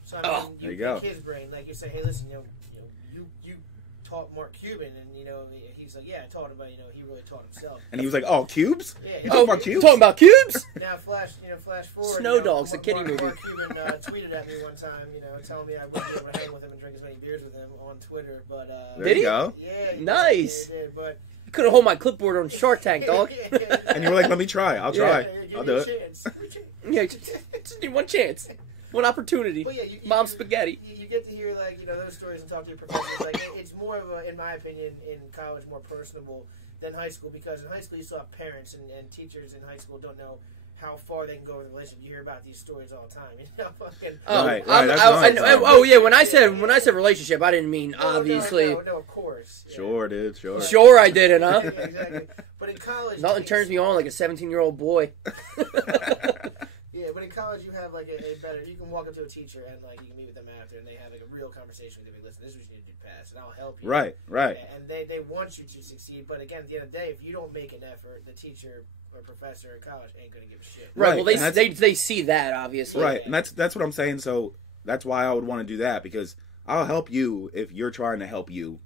So I Oh. mean, There you go. pick his brain, like you say, hey, listen, you taught Mark Cuban, and he's like, yeah, I taught him, but he really taught himself. and he was like, oh, cubes? Yeah. You talking about you cubes? talking about cubes? Now, flash forward. Snow Dogs, a kiddie movie. Mark Cuban tweeted at me one time, telling me I wouldn't be able to hang with him and drink as many beers with him on Twitter. But There Did you he? go. yeah, Nice. Yeah, he did, but You couldn't hold my clipboard on Shark Tank, dog. And you were like, let me try. I'll try. Give I'll me do a it. chance. Give me a chance. Yeah, just need one chance, one opportunity. But yeah, Mom spaghetti. You get to hear those stories and talk to your professors. Like it's more of a, in my opinion, in college more personable than high school because in high school you still have parents and teachers in high school don't know how far they can go in a relationship. You hear about these stories all the time. Fucking. Oh, Right, that's nice. oh yeah. When I said relationship, I didn't mean obviously. No, of course. Yeah. Sure, dude. Sure. Sure, I didn't, huh? Yeah, exactly. But in college, Nothing turns me on like a 17-year-old boy. Yeah, but in college you have like a better. You can walk up to a teacher and you can meet with them after, and they have a real conversation with you. Like, listen, this is what you need to do, pass, and I'll help you. Right. And they want you to succeed, but again, at the end of the day, if you don't make an effort, the teacher or professor in college ain't gonna give a shit. Right. Right, Well, and they see that obviously. Right. And that's what I'm saying. So that's why I would want to do that because I'll help you if you're trying to help you.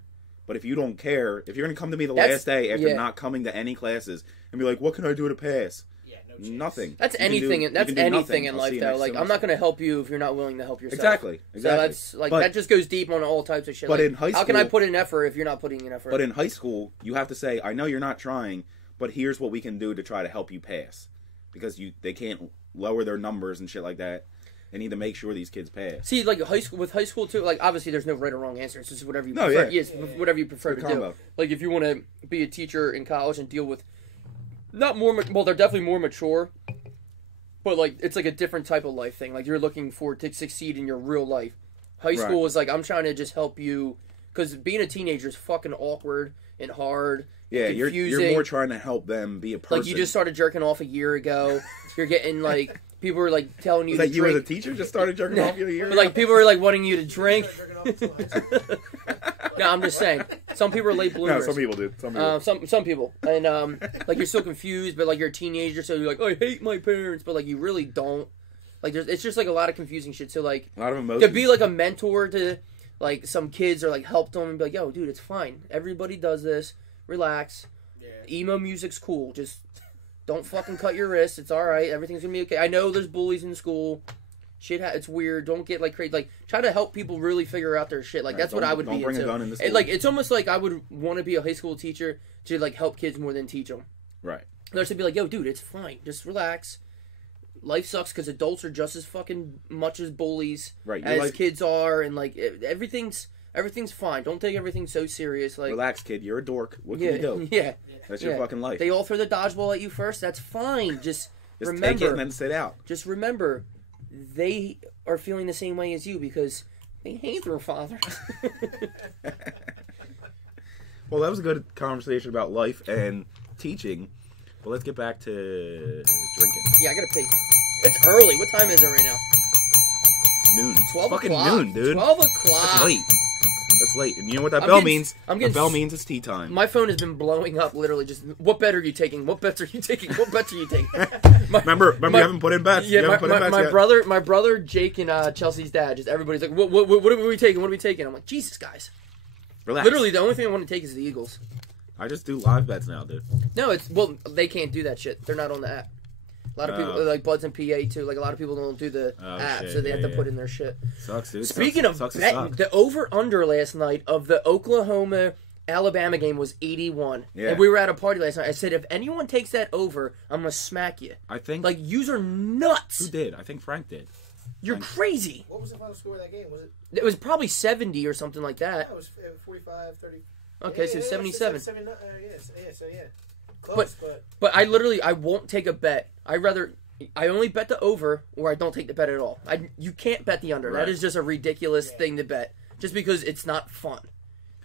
But if you don't care, if you're going to come to me the last day after not coming to any classes and be like, what can I do to pass? Yeah, no chance. Nothing. That's You can anything. do- That's you can do anything nothing. in I'll life, see you though. next Like, I'm semester. not going to help you if you're not willing to help yourself. Exactly. So that's like But- that just goes deep on all types of shit. But Like, in high how can I school- put in effort if you're not putting in effort? But in high school, you have to say, I know you're not trying, but here's what we can do to try to help you pass. Because they can't lower their numbers and shit like that. They need to make sure these kids pass. See, like high school too. Like obviously, there's no right or wrong answer. It's just whatever you No, prefer. yeah. Yes, whatever you prefer to Good do. combo. Like if you want to be a teacher in college and deal with not more. Well, they're definitely more mature. But like it's like a different type of life thing. Like you're looking for to succeed in your real life. High school is like I'm trying to just help you because being a teenager is fucking awkward and hard. Yeah, confusing. you're more trying to help them be a person. Like you just started jerking off a year ago. You're getting like people are like telling you Is that to you as a drink. teacher just started jerking off you a year But, ago? like people are like wanting you to drink. Jerking off until high school. No, I'm just saying. Some people are late No, bloomers. some people do. Some people. Some people, and like you're so confused, but like you're a teenager, so you're like, I hate my parents, but like you really don't. Like it's just like a lot of confusing shit. So like A lot of emotions. to be like a mentor to like some kids or like help them and be like, yo, dude, it's fine. Everybody does this. Relax. Yeah. Emo music's cool. Just don't fucking cut your wrists. It's all right. Everything's gonna be okay. I know there's bullies in school. Shit, it's weird. Don't get like crazy. Like try to help people really figure out their shit. Like Right, that's what I would don't be bring a into. gun into It, school. like it's almost like I would want to be a high school teacher to like help kids more than teach them. Right. They're to be like, yo, dude, it's fine. Just relax. Life sucks because adults are just as fucking much as bullies Right. You're as like, kids are, and like everything's fine. Don't take everything so serious. Like relax, kid. You're a dork. What can yeah, you do? yeah. That's your Yeah. fucking life. They all throw the dodgeball at you first. That's fine. Just Just remember. take it and then sit out. Just remember, they are feeling the same way as you because they hate their father. Well, that was a good conversation about life and teaching. But let's get back to drinking. Yeah, I gotta pee. It's early. What time is it right now? Noon. 12 Fucking o'clock. noon, dude. 12 o'clock. That's late. That's late. And you know what that I'm bell getting- means? I'm The getting bell s- means it's tea time. My phone has been blowing up, literally. Just what bet are you taking? What bets are you taking? What bets are you taking? Remember, you haven't put in bets. Yeah, You haven't put in bets yet. my brother, Jake, and Chelsea's dad. Just everybody's like, what are we taking? What are we taking? I'm like, Jesus, guys. Relax. Literally, the only thing I want to take is the Eagles. I just do live bets now, dude. No, they can't do that shit. They're not on the app. A lot of people, like Buds and PA too. Like a lot of people don't do the app, shit, so they have to yeah. put in their shit. Sucks, dude. Speaking Sucks of to betting, suck. the over/under last night of the Oklahoma-Alabama game was 81. Yeah. And we were at a party last night. I said, if anyone takes that over, I'm gonna smack you. I think. Like, yous are nuts. Who did? I think Frank did. You're Frank. crazy. What was the final score of that game? Was it? It was probably 70 or something like No, that. it was 45, 30. Okay, so it was 77. 79, so yeah. Close, but But I won't take a bet. I only bet the over, or I don't take the bet at all. You can't bet the under. Right. That is just a ridiculous thing to bet, just because it's not fun.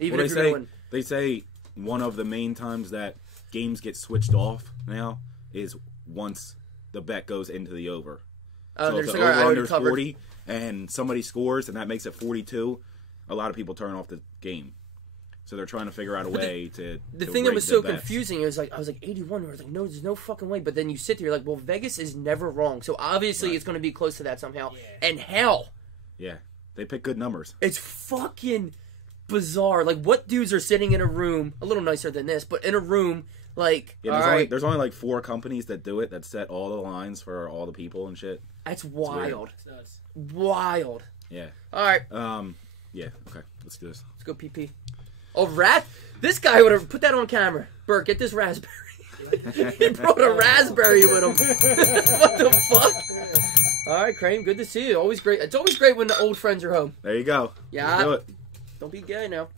Even Well, if you're doing. they say one of the main times that games get switched off now is once the bet goes into the over. Oh, So if there's the like, all right, I over-under already is covered. 40 and somebody scores and that makes it 42, a lot of people turn off the game. So they're trying to figure out a way to. The to thing that rig was the so bets. confusing, I was like 81. I was like, no, there's no fucking way. But then you sit there, you're like, well, Vegas is never wrong. So obviously Right. it's going to be close to that somehow. Yeah. And hell, Yeah, they pick good numbers. it's fucking bizarre. Like, what dudes are sitting in a room, a little nicer than this, but in a room, like, Yeah, all there's, right, only, there's only like 4 companies that do it that set all the lines for all the people and shit. that's wild. it's nuts. Wild. Yeah. All right, Yeah. Okay. Let's do this. let's go PP. Oh, rat! This guy would have put that on camera. Bert, get this raspberry. He brought a raspberry with him. What the fuck? All right, Crane, good to see you. Always great. It's always great when the old friends are home. There you go. Yeah. Let's do it. Don't be gay now.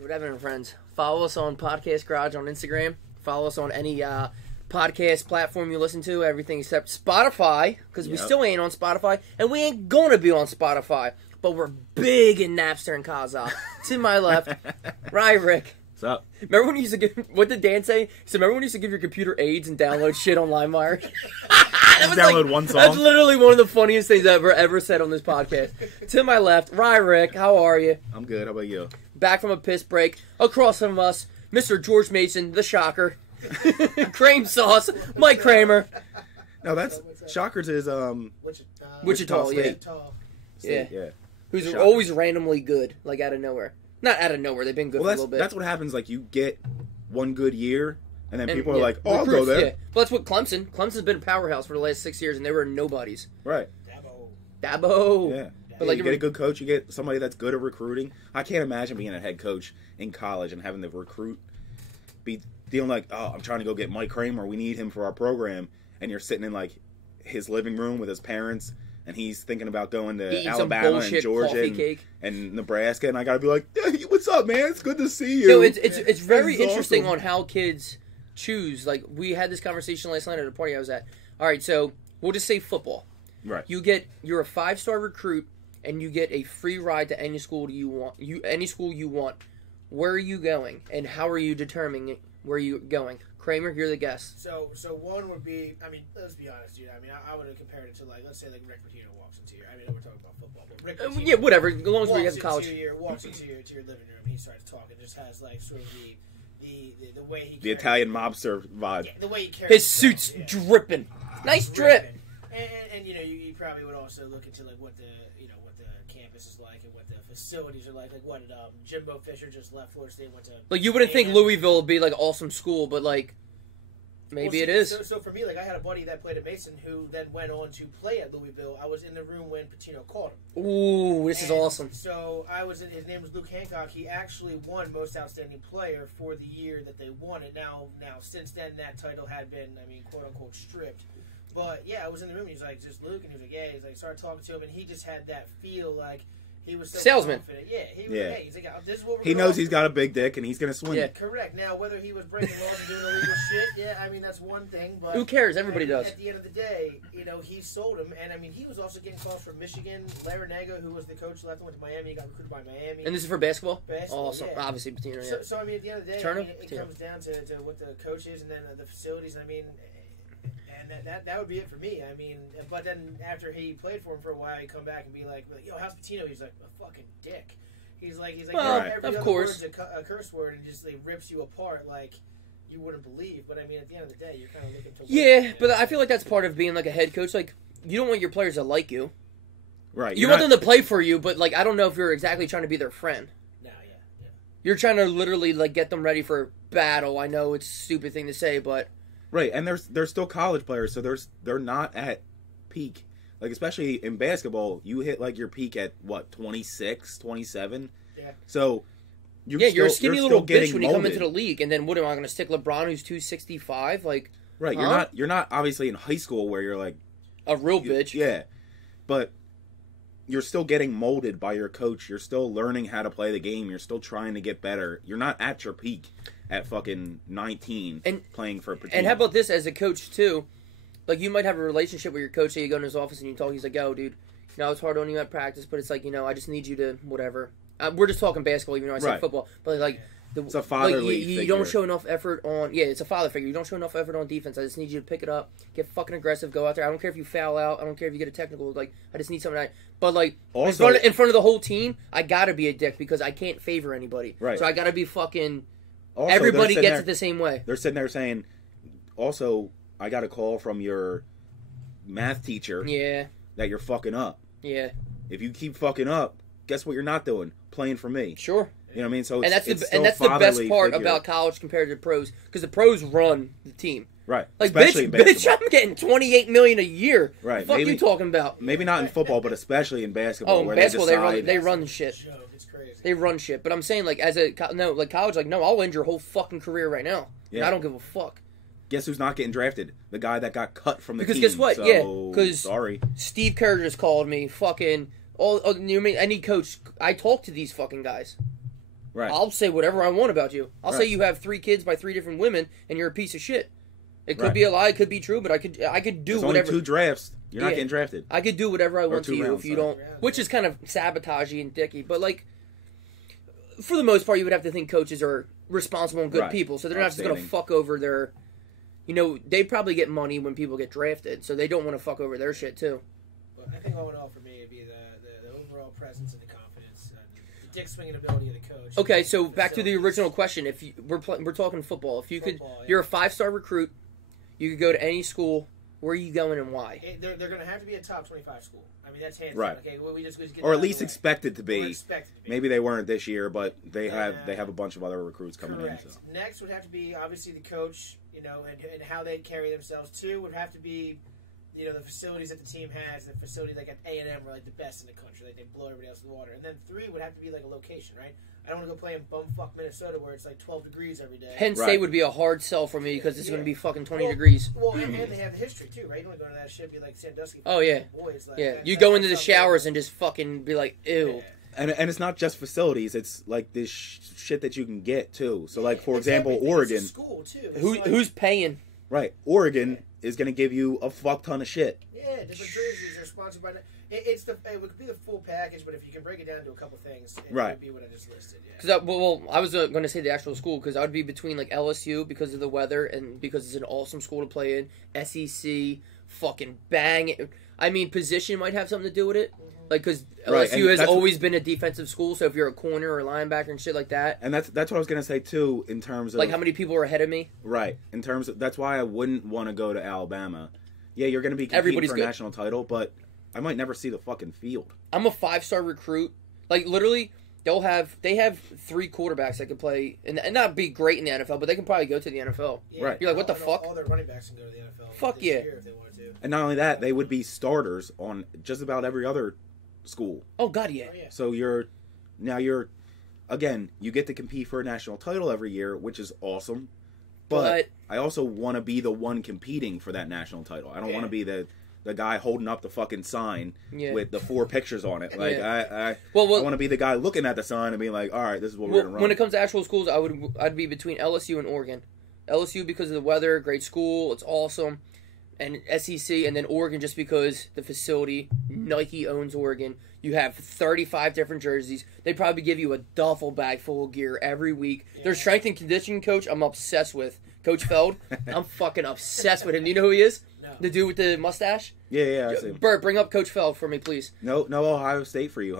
Whatever, friends. Follow us on Podcast Garage on Instagram. Follow us on any podcast platform you listen to. Everything except Spotify, because we Yep. still ain't on Spotify, and we ain't gonna be on Spotify. But we're big in Napster and Kazaa. To my left, right, Rick. What's up? Remember when you used to give? What did Dan say? He said, "Remember when you used to give your computer AIDS and download shit on LimeWire?" That was Download one song? That's literally one of the funniest things I've ever said on this podcast. To my left, Rye Rick, how are you? I'm good. How about you? Back from a piss break. Across from us, Mr. George Mason, the shocker. Cream sauce, Mike Kramer. No, that's Shockers is Wichita, yeah. State. Tall. Yeah. Yeah. Who's Shocker. always randomly good, like out of nowhere. Not out of nowhere, they've been good Well, for a little bit. that's what happens. Like you get one good year, and then And, people are yeah, like, "Oh, I'll go recruits, there." Yeah. Well, that's what Clemson's been a powerhouse for the last 6 years, and they were nobodies. Right. Dabo. Yeah. But like you get a good coach, you get somebody that's good at recruiting. I can't imagine being a head coach in college and having to recruit, be feeling like, oh, I'm trying to go get Mike Kramer. We need him for our program, and you're sitting in like his living room with his parents, and he's thinking about going to Eating some Alabama and bullshit Georgia coffee cake. and Nebraska, and I gotta be like, hey, what's up, man? It's good to see you. No, it's very This is interesting awesome. on how kids choose. Like, we had this conversation last night at a party I was at. All right, so we'll just say football. Right. You're a 5-star recruit, and you get a free ride to any school you want. Any school you want. Where are you going, and how are you determining where you're going? Kramer, you're the guest. So one would be, I mean, let's be honest, dude. I mean, I would have compared it to, like, let's say, like, Rick Pitino walks into your, I mean, we're talking about football, but Rick Pitino Yeah, whatever. As long as we walks have college. walks into your living room, he starts talking, just has, like, sort of the way he The carries- Italian mobster vibe. Yeah, the way he carries His himself, suit's yeah. dripping. Nice drip. And you know, you probably would also look into, like, what the campus is like and what the facilities are like what did Jimbo Fisher just left Florida State, went to Like, you wouldn't think A&M. Louisville would be like awesome school, but like maybe Well, it is. So for me, like, I had a buddy that played at Mason who then went on to play at Louisville. I was in the room when Pitino called him. Ooh, this is And awesome. So I was in. His name was Luke Hancock. He actually won Most Outstanding Player for the year that they won it. Now since then, that title had been, I mean, quote unquote, stripped. But yeah, I was in the room. And he was like, "Just Luke," and he was like, "Yeah." He's like, started talking to him, and he just had that feel like He was so Salesman. confident. Yeah, he was. Yeah. Hey, he's like, this is what we're He gonna knows offer. he's got a big dick and he's gonna swing Yeah. it. Correct. Now, whether he was breaking laws and doing illegal shit, yeah, I mean that's one thing. But Who cares? Everybody does. At the end of the day, he sold him, and I mean he was also getting calls from Michigan. Larinaga, who was the coach, left and went to Miami. He got recruited by Miami. And this is for basketball? Basketball, Awesome. yeah. Obviously, Patino, yeah. So I mean, at the end of the day, Turner? I mean, it Patino. comes down to what the coach is, and then the facilities. I mean, and that would be it for me. I mean, but then after he played for him for a while, he come back and be like, "Yo, how's Patino?" He's like, "A fucking dick." He's like, Well, every of other course. word's a curse word, and just rips you apart like you wouldn't believe. But I mean, at the end of the day, you're kind of looking to Yeah, but I feel like that's part of being like a head coach. Like, you don't want your players to like you. Right. You want them to play for you, but like I don't know if you're exactly trying to be their friend. No, yeah. You're trying to literally like get them ready for battle. I know it's a stupid thing to say, but Right, and they're still college players, so they're not at peak. Like, especially in basketball, you hit like your peak at what, 26, 27? Yeah. So you're a skinny little bitch getting when you come molded. into the league. And then what am I going to stick LeBron, who's 265, like Right, Huh? you're not obviously in high school where you're like a real bitch? Yeah, but you're still getting molded by your coach. You're still learning how to play the game. You're still trying to get better. You're not at your peak at fucking 19 And- playing for Patino. And how about this as a coach too? Like you might have a relationship with your coach. Say you go in his office and you talk. He's like, "Yo, dude, it's hard on you at practice, but it's like I just need you to whatever." We're just talking basketball, even though I said Right. football. But like, It's a fatherly you don't figure. show enough effort on. Yeah, it's a father figure. You don't show enough effort on defense. I just need you to pick it up, get fucking aggressive, go out there. I don't care if you foul out. I don't care if you get a technical. Like, I just need something. But like, Also- in front of the whole team, I gotta be a dick because I can't favor anybody. Right. So I gotta be fucking. Also, Everybody they're gets sitting it the same way. there, They're sitting there saying, also, I got a call from your math teacher Yeah, that you're fucking up. yeah, If you keep fucking up, guess what you're not doing? Playing for me. sure. You know what I mean? So And it's, that's it's the still best fatherly part figure. about college compared to the pros because the pros run the team. Right. Like Especially in bitch, basketball. I'm getting $28 million a year. Right, The fuck maybe- you talking about? Maybe not in football, but especially in basketball. Oh, in where basketball they they decide, run shit. Joke. It's crazy. They run shit. But I'm saying like college like no, I'll end your whole fucking career right now. Yeah. And I don't give a fuck. Guess who's not getting drafted? The guy that got cut from the Because team. guess what? So, Yeah, 'cause- sorry. Steve Kerr just called me. Fucking any coach. I talk to these fucking guys. Right. I'll say whatever I want about you. I'll say Right. you have 3 kids by 3 different women and you're a piece of shit. It could Right. be a lie, it could be true, but I could do There's whatever. only 2 drafts. You're not Yeah. getting drafted. I could do whatever I want to 2 you rounds, if you sorry. don't, which is kind of sabotagey and dicky. But like, for the most part, you would have to think coaches are responsible and good Right. people, so they're not just going to Outstanding. fuck over their. They probably get money when people get drafted, so they don't want to fuck over their shit too. But I think all in all, for me, it'd be the overall presence and the confidence, the dick swinging ability of the coach. Okay, so back to the facilities. original question: if we're talking football, if you Football, could, yeah. you're a 5-star recruit, you could go to any school. Where are you going and why? They're going to have to be a top 25 school. I mean, that's hands Right. down. Okay, well, we just get Or that at least out of the way. expected to Or be. expected to be. Maybe they weren't this year, but they Yeah. have a bunch of other recruits coming Correct. in. So. Next would have to be obviously the coach, and how they carry themselves. 2 would have to be, the facilities that the team has. The facilities like at A&M are like the best in the country. Like they blow everybody else in the water. And then 3 would have to be like a location, right? I don't want to go play in bumfuck Minnesota where it's like 12 degrees every day. Penn State Right. would be a hard sell for me because it's going to Yeah. be fucking 20 Well, degrees. Well, and they have the history too, right? You want to go to that shit, be like Sandusky. Oh, yeah. Boys, like, Yeah, that- you that's go into the something- showers and just fucking be like, ew. Yeah. And it's not just facilities. It's like this shit that you can get too. So like for It's example, everything. It's a Oregon, school too. It's Who's paying? right? Oregon is going to give you a fuck ton of shit. Yeah, different jerseys are sponsored by. It would be the full package, but if you can break it down to a couple things, it Right. would be what I just listed. Yeah. Because I was going to say the actual school because I would be between like LSU because of the weather and because it's an awesome school to play in. SEC, fucking bang. I mean, position might have something to do with it. Like, because Right, LSU and has that's- always been a defensive school, so if you're a corner or linebacker and shit like that, And that's what I was going to say too in terms of like how many people are ahead of me? right, in terms of that's why I wouldn't want to go to Alabama. Yeah, you're going to be competing Everybody's for a good. national title, but I might never see the fucking field. I'm a 5-star recruit. Like, literally, they have 3 quarterbacks that could play, and not be great in the NFL, but they can probably go to the NFL. Yeah, Right. You're like, what the and fuck? All their running backs can go to the NFL. Fuck this yeah. year if they wanted to. And not only that, they would be starters on just about every other school. Oh, God, yeah. Oh, yeah. So you're again, you get to compete for a national title every year, which is awesome. But I also want to be the one competing for that national title. I don't Yeah. want to be the guy holding up the fucking sign Yeah. with the 4 pictures on it. Like I Well, want to be the guy looking at the sign and being like, all right, this is what we're gonna run. when it comes to actual schools, I'd be between LSU and Oregon. LSU because of the weather, great school, it's awesome, and SEC, and then Oregon just because the facility, Nike owns Oregon. You have 35 different jerseys. They probably give you a duffel bag full of gear every week. Yeah. Their strength and conditioning coach, I'm obsessed with. Coach Feld, I'm fucking obsessed with him. Do you know who he is? No. The dude with the mustache? yeah, I see. Bert, bring up Coach Feld for me, please. No Ohio State for you,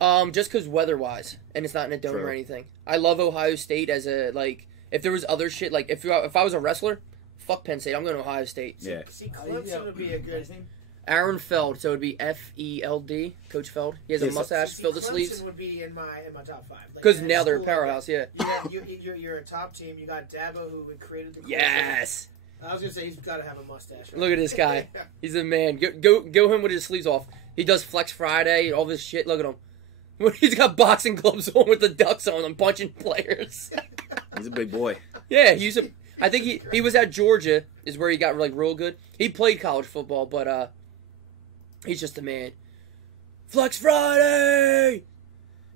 huh? Just because weather-wise, and it's not in a dome True. or anything. I love Ohio State as a, like, if there was other shit, like, if I was a wrestler, fuck Penn State, I'm going to Ohio State. Yeah. See, Clemson would be a good thing. Aaron Feld, so it would be Feld, Coach Feld. He has a Yes. mustache, See, filled the Clemson sleeves. would be in my top 5. Like, Because in now they're a school, powerhouse, yeah. You're a top team. You got Dabo who created the culture. Yes! I was gonna say he's got to have a mustache. Right? Look at this guy. He's a man. Go him with his sleeves off. He does Flex Friday, all this shit. Look at him. He's got boxing gloves on with the ducks on him, punching players. He's a big boy. Yeah, I think he was at Georgia, is where he got, like, real good. He played college football, but, he's just a man. Flex Friday!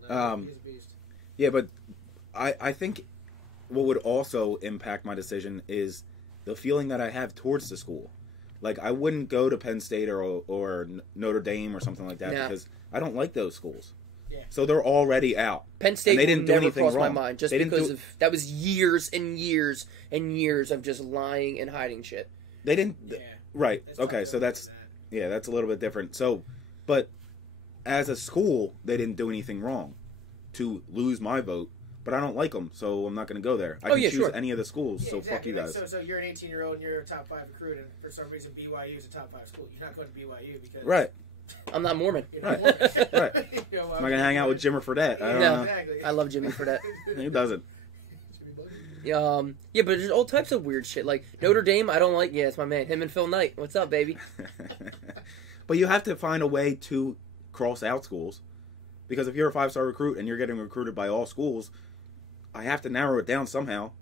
No, he's a beast. Yeah, but I think what would also impact my decision is the feeling that I have towards the school. Like, I wouldn't go to Penn State or Notre Dame or something like that because I don't like those schools. Yeah. So they're already out. Penn State And they didn't do never anything crossed my wrong. mind just They didn't because do- of that was years and years and years of just lying and hiding shit. They didn't. Yeah. Right. It's tough Okay. to So do that's that. yeah, that's a little bit different. So, but as a school, they didn't do anything wrong to lose my vote. But I don't like them, so I'm not going to go there. I can choose sure. any of the schools. Yeah, so exactly. fuck you guys. So you're an 18-year-old and you're a top 5 recruit, and for some reason BYU is a top 5 school. You're not going to BYU because Right. I'm not Mormon. You Right. know, Right. You know, I'm not going to hang out with Jimmer Fredette. I don't No. know. Exactly. I love Jimmy for that. Who doesn't? Yeah, but there's all types of weird shit. Like Notre Dame, I don't like. Yeah, it's my man. Him and Phil Knight. What's up, baby? But you have to find a way to cross out schools. Because if you're a 5-star recruit and you're getting recruited by all schools, I have to narrow it down somehow.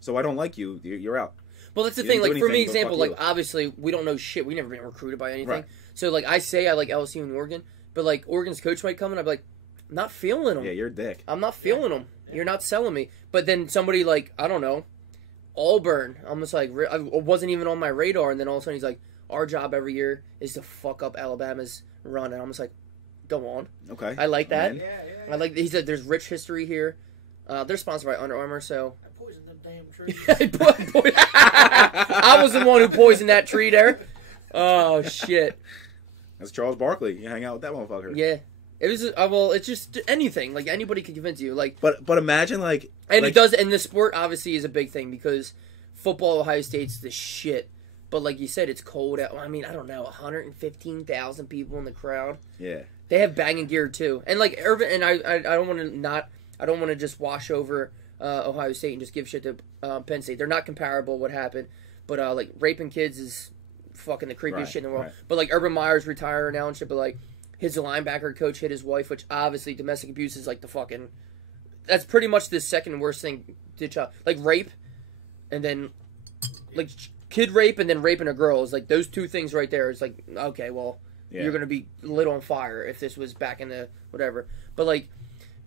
So I don't like you. You're out. Well, that's the You thing. didn't Like do for me, anything, but example, fuck like you. obviously we don't know shit. We never been recruited by anything. Right. So like I say I like LSU and Oregon, but like Oregon's coach might come and I'd be like, I'm not feeling him. Yeah, you're a dick. I'm not feeling them. You're not selling me. But then somebody like, I don't know, Auburn, I'm just like, I wasn't even on my radar. And then all of a sudden he's like, our job every year is to fuck up Alabama's run. And I'm just like, go on. Okay. I like that. Man. Yeah. I like, he said there's rich history here. They're sponsored by Under Armour, so. I poisoned them damn trees. I was the one who poisoned that tree there. Oh, shit. That's Charles Barkley. You hang out with that motherfucker. Yeah. It was, well, it's just anything. Like, anybody could convince you. Like, But imagine like and like, it does, and the sport obviously is a big thing because football, Ohio State's the shit. But like you said, it's cold out. I mean, I don't know, 115,000 people in the crowd. Yeah. They have banging gear too, and like Urban, and I don't want to not, I don't want to just wash over Ohio State and just give shit to Penn State. They're not comparable. What happened, but like raping kids is fucking the creepiest Right, shit in the world. right. But like Urban Meyer's retired now and shit. But like his linebacker coach hit his wife, which obviously domestic abuse is like the fucking. That's pretty much the second worst thing to child, like rape, and then like kid rape and then raping a girl is like those two things right there. It's like okay, well. Yeah. You're gonna be lit on fire if this was back in the whatever. But like,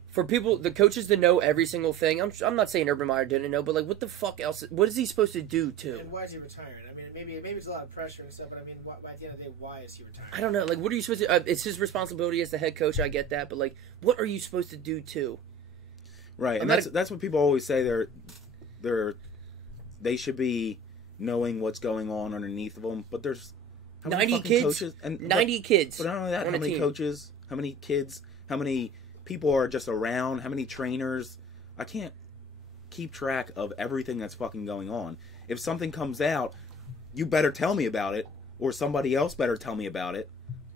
for people, the coaches to know every single thing. I'm not saying Urban Meyer didn't know, but like, what the fuck else? What is he supposed to do too? And why is he retiring? I mean, maybe it's a lot of pressure and stuff, but I mean, at the end of the day, why is he retiring? I don't know. Like, what are you supposed to? It's his responsibility as the head coach. I get that, but like, what are you supposed to do too? Right, and not that's what people always say. They should be knowing what's going on underneath of them. But there's how many 90 fucking kids, coaches and 90 kids. But not only that, on how a many team. coaches, how many kids, how many people are just around, how many trainers. I can't keep track of everything that's fucking going on. If something comes out, you better tell me about it, or somebody else better tell me about it.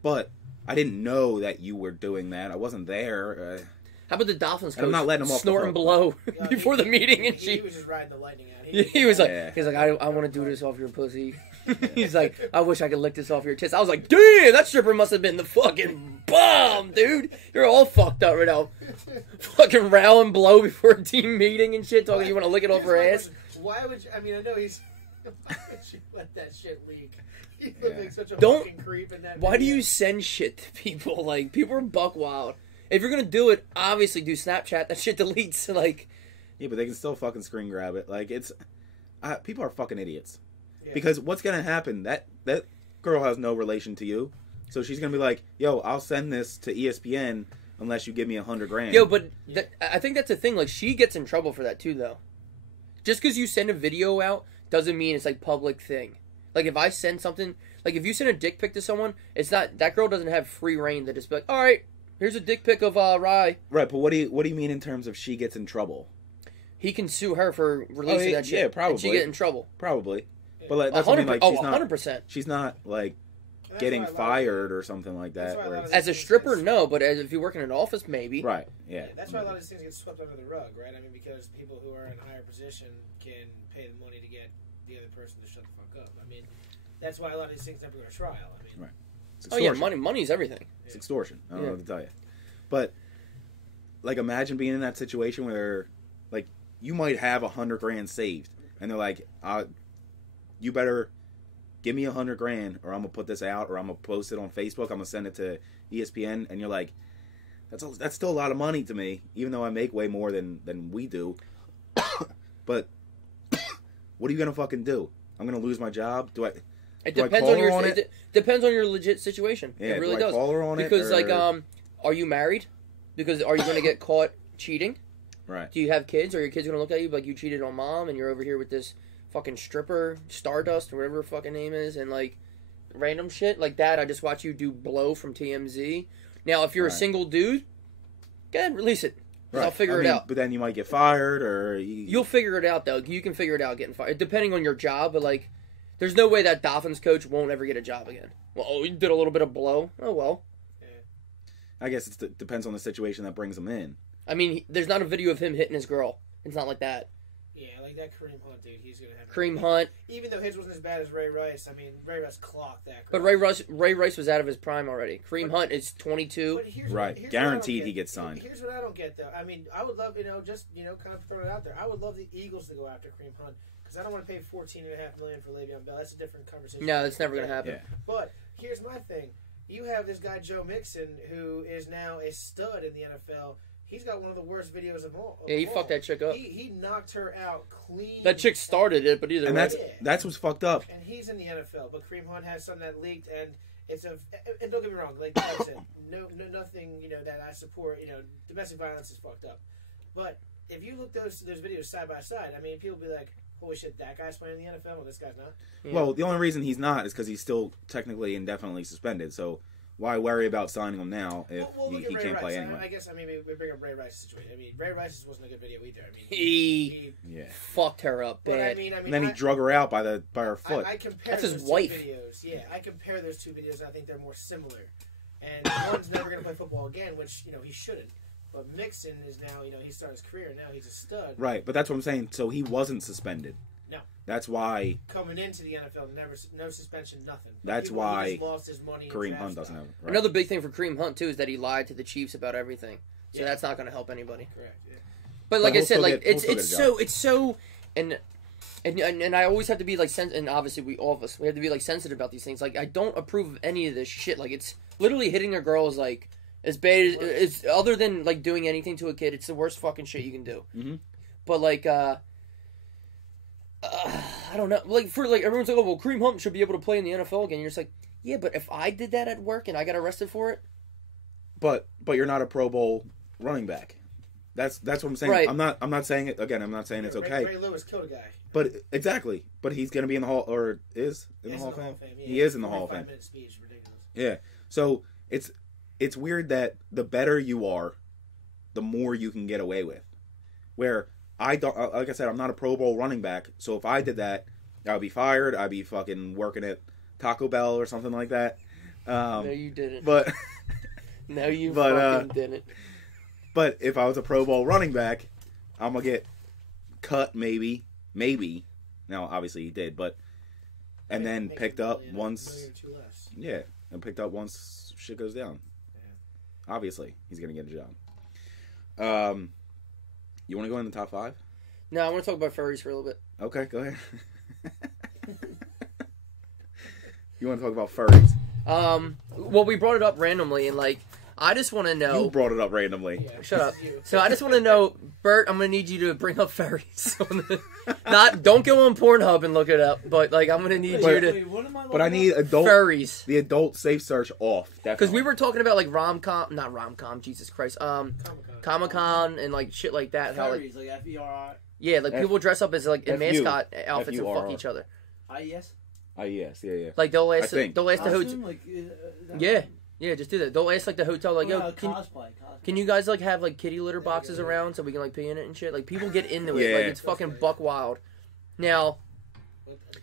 But I didn't know that you were doing that. I wasn't there. How about the Dolphins coach? I'm not letting him off the snorting hook. below You know, before the meeting, and he she. was just riding the lightning out. He was like, Yeah. I want to do this off your pussy. He's like, I wish I could lick this off your tits. I was like, damn, that stripper must have been the fucking bomb, dude. You're all fucked up right now. Fucking rowing blow before a team meeting and shit, talking you want to lick it off her Here's my ass. question. Why would you, I mean, I know he's Why would you let that shit leak? You look like such a Don't- fucking creep in that Why do video. you send shit to people? Like, people are buck wild. If you're gonna do it, obviously do Snapchat. That shit deletes. Like, Yeah, but they can still fucking screen grab it. Like, it's... people are fucking idiots. Yeah. Because what's gonna happen? That girl has no relation to you. So she's gonna be like, yo, I'll send this to ESPN unless you give me $100,000. yo, but I think that's the thing. Like, she gets in trouble for that too, though. Just because you send a video out doesn't mean it's like public thing. Like, if I send something, like if you send a dick pic to someone, it's not, that girl doesn't have free reign to just be like, all right, here's a dick pic of Rye. Right, but what do you mean in terms of she gets in trouble? He can sue her for releasing that shit. yeah, probably. And she get in trouble. Probably. But like, that's what I mean, like, 100%. she's not like And that's getting why a lot of- fired or something like That's that. why a where lot of it's- As a stripper, no, but as if you work in an office, maybe. right, yeah. That's why a lot of these things get swept under the rug, right? I mean, because people who are in a higher position can pay the money to get the other person to shut the fuck up. I mean, that's why a lot of these things never go to trial. I mean, Right. It's Oh, yeah, extortion. money's everything. It's extortion. I don't Yeah. know what to tell you. But, like, imagine being in that situation where, like, you might have $100,000 saved, and they're like, you better give me $100,000, or I'm gonna put this out, or I'm gonna post it on Facebook. I'm gonna send it to ESPN, and you're like, that's still a lot of money to me, even though I make way more than we do. But what are you gonna fucking do? I'm gonna lose my job? Do I? It Do I depends call on your her on it depends on your legit situation. Yeah, it really do I does. call her on it, Because like or- are you married? Because are you going to get caught cheating? Right. Do you have kids? Are your kids going to look at you like you cheated on mom and you're over here with this fucking stripper, Stardust or whatever her fucking name is, and like random shit like that? I just watch you do blow from TMZ. Now, if you're a Right. single dude, go ahead, release it. 'Cause Right. I'll figure I it mean, out. But then you might get fired, or You'll figure it out, though. You can figure it out getting fired, depending on your job. But like, there's no way that Dolphins coach won't ever get a job again. Well, oh, you did a little bit of blow. Oh well. I guess it depends on the situation that brings them in. I mean, there's not a video of him hitting his girl. It's not like that. yeah, like that Kareem Hunt dude, he's gonna have Kareem Hunt, Even though his wasn't as bad as Ray Rice, I mean, Ray Rice clocked that. but girl. Ray Rice was out of his prime already. Kareem Hunt is 22. But here's Right. here's what I don't Guaranteed get. he gets signed. Here's what I don't get, though. I mean, I would love, just, kind of throw it out there. I would love the Eagles to go after Kareem Hunt because I don't want to pay $14.5 million for Le'Veon Bell. That's a different conversation. No, that's never gonna happen. Yeah. But here's my thing. You have this guy, Joe Mixon, who is now a stud in the NFL. He's got one of the worst videos of all. Yeah, he fucked that chick up. He knocked her out clean. That chick started it, but either And way, that's what's fucked up. And he's in the NFL, but Kareem Hunt has something that leaked, and and don't get me wrong, like I said, nothing that I support. Domestic violence is fucked up, but if you look those videos side by side, I mean, people be like, holy shit, that guy's playing in the NFL, and this guy's not. Yeah. Well, the only reason he's not is because he's still technically indefinitely suspended. So why worry about signing him now if Well, look he at Ray can't play Rice. anyway? I guess we bring up Ray Rice's situation. I mean, Ray Rice's wasn't a good video either. I mean, he Yeah. fucked her up but bad. And then he drug her out by her foot. I compare That's his those wife. two videos. Yeah, I compare those two videos. And I think they're more similar. And one's never going to play football again, which he shouldn't. But Mixon is now, he started his career. Now he's a stud. Right, but that's what I'm saying. So he wasn't suspended. No. That's why Coming into the NFL, no suspension, nothing. That's He why just lost his money in Kareem draft Hunt doesn't stock. have it. Right. Another big thing for Kareem Hunt too is that he lied to the Chiefs about everything. So Yeah. that's not going to help anybody. Correct. Yeah. But like I he'll said, still like get- he'll it's still it's get a job. it's so and I always have to be like and obviously all of us we have to be like sensitive about these things. Like I don't approve of any of this shit. Like it's literally hitting a girl is like as bad as it's other than like doing anything to a kid. It's the worst fucking shit you can do. Mhm. But like I don't know. Like for like everyone's like, oh well, Kareem Hunt should be able to play in the NFL again. You're just like, yeah, but if I did that at work and I got arrested for it, But you're not a Pro Bowl running back. That's what I'm saying. Right. I'm not saying it again. I'm not saying it's okay. Ray Lewis killed a guy. But exactly. But he's going to be in the Hall, or is in the He's Hall of Fame. Yeah. He is in the Hall of Fame. 45-minute speech, ridiculous. Yeah. So it's weird that the better you are, the more you can get away with. Where I don't, like I said, I'm not a Pro Bowl running back. So if I did that, I'd be fired. I'd be fucking working at Taco Bell or something like that. no, you didn't. But No, you But, fucking didn't. but if I was a Pro Bowl running back, I'm gonna get cut maybe. Now obviously he did, but and then Make picked a up million, once. a million or two less. Yeah, and picked up once shit goes down. Yeah. Obviously, he's gonna get a job. You want to go in the top 5? No, I want to talk about furries for a little bit. Okay, go ahead. You want to talk about furries? Well, we brought it up randomly, and like, I just want to know. You brought it up randomly. Yeah, Shut up. this is you. So I just want to know, Bert. I'm gonna need you to bring up furries. Don't go on Pornhub and look it up, but like, I'm gonna need you to Wait, what am I But I looking need up? adult, furries. the adult safe search off. Because we were talking about like not rom-com, Jesus Christ, Comic-Con. Comic-Con and like shit like that. How like, Furries, like F-E-R-R. yeah, like people dress up as like in F-U. mascot outfits and fuck F-U-R-R. each other. I-E-S? Yes, yeah. Like they'll ask think. the hotel. Costume? Like, Yeah, just do that. They'll ask like the hotel, like, yo, cosplay. can you guys like have like kitty litter boxes around so we can like pee in it and shit? Like people get into it, like Yeah. it's fucking buck wild. Now,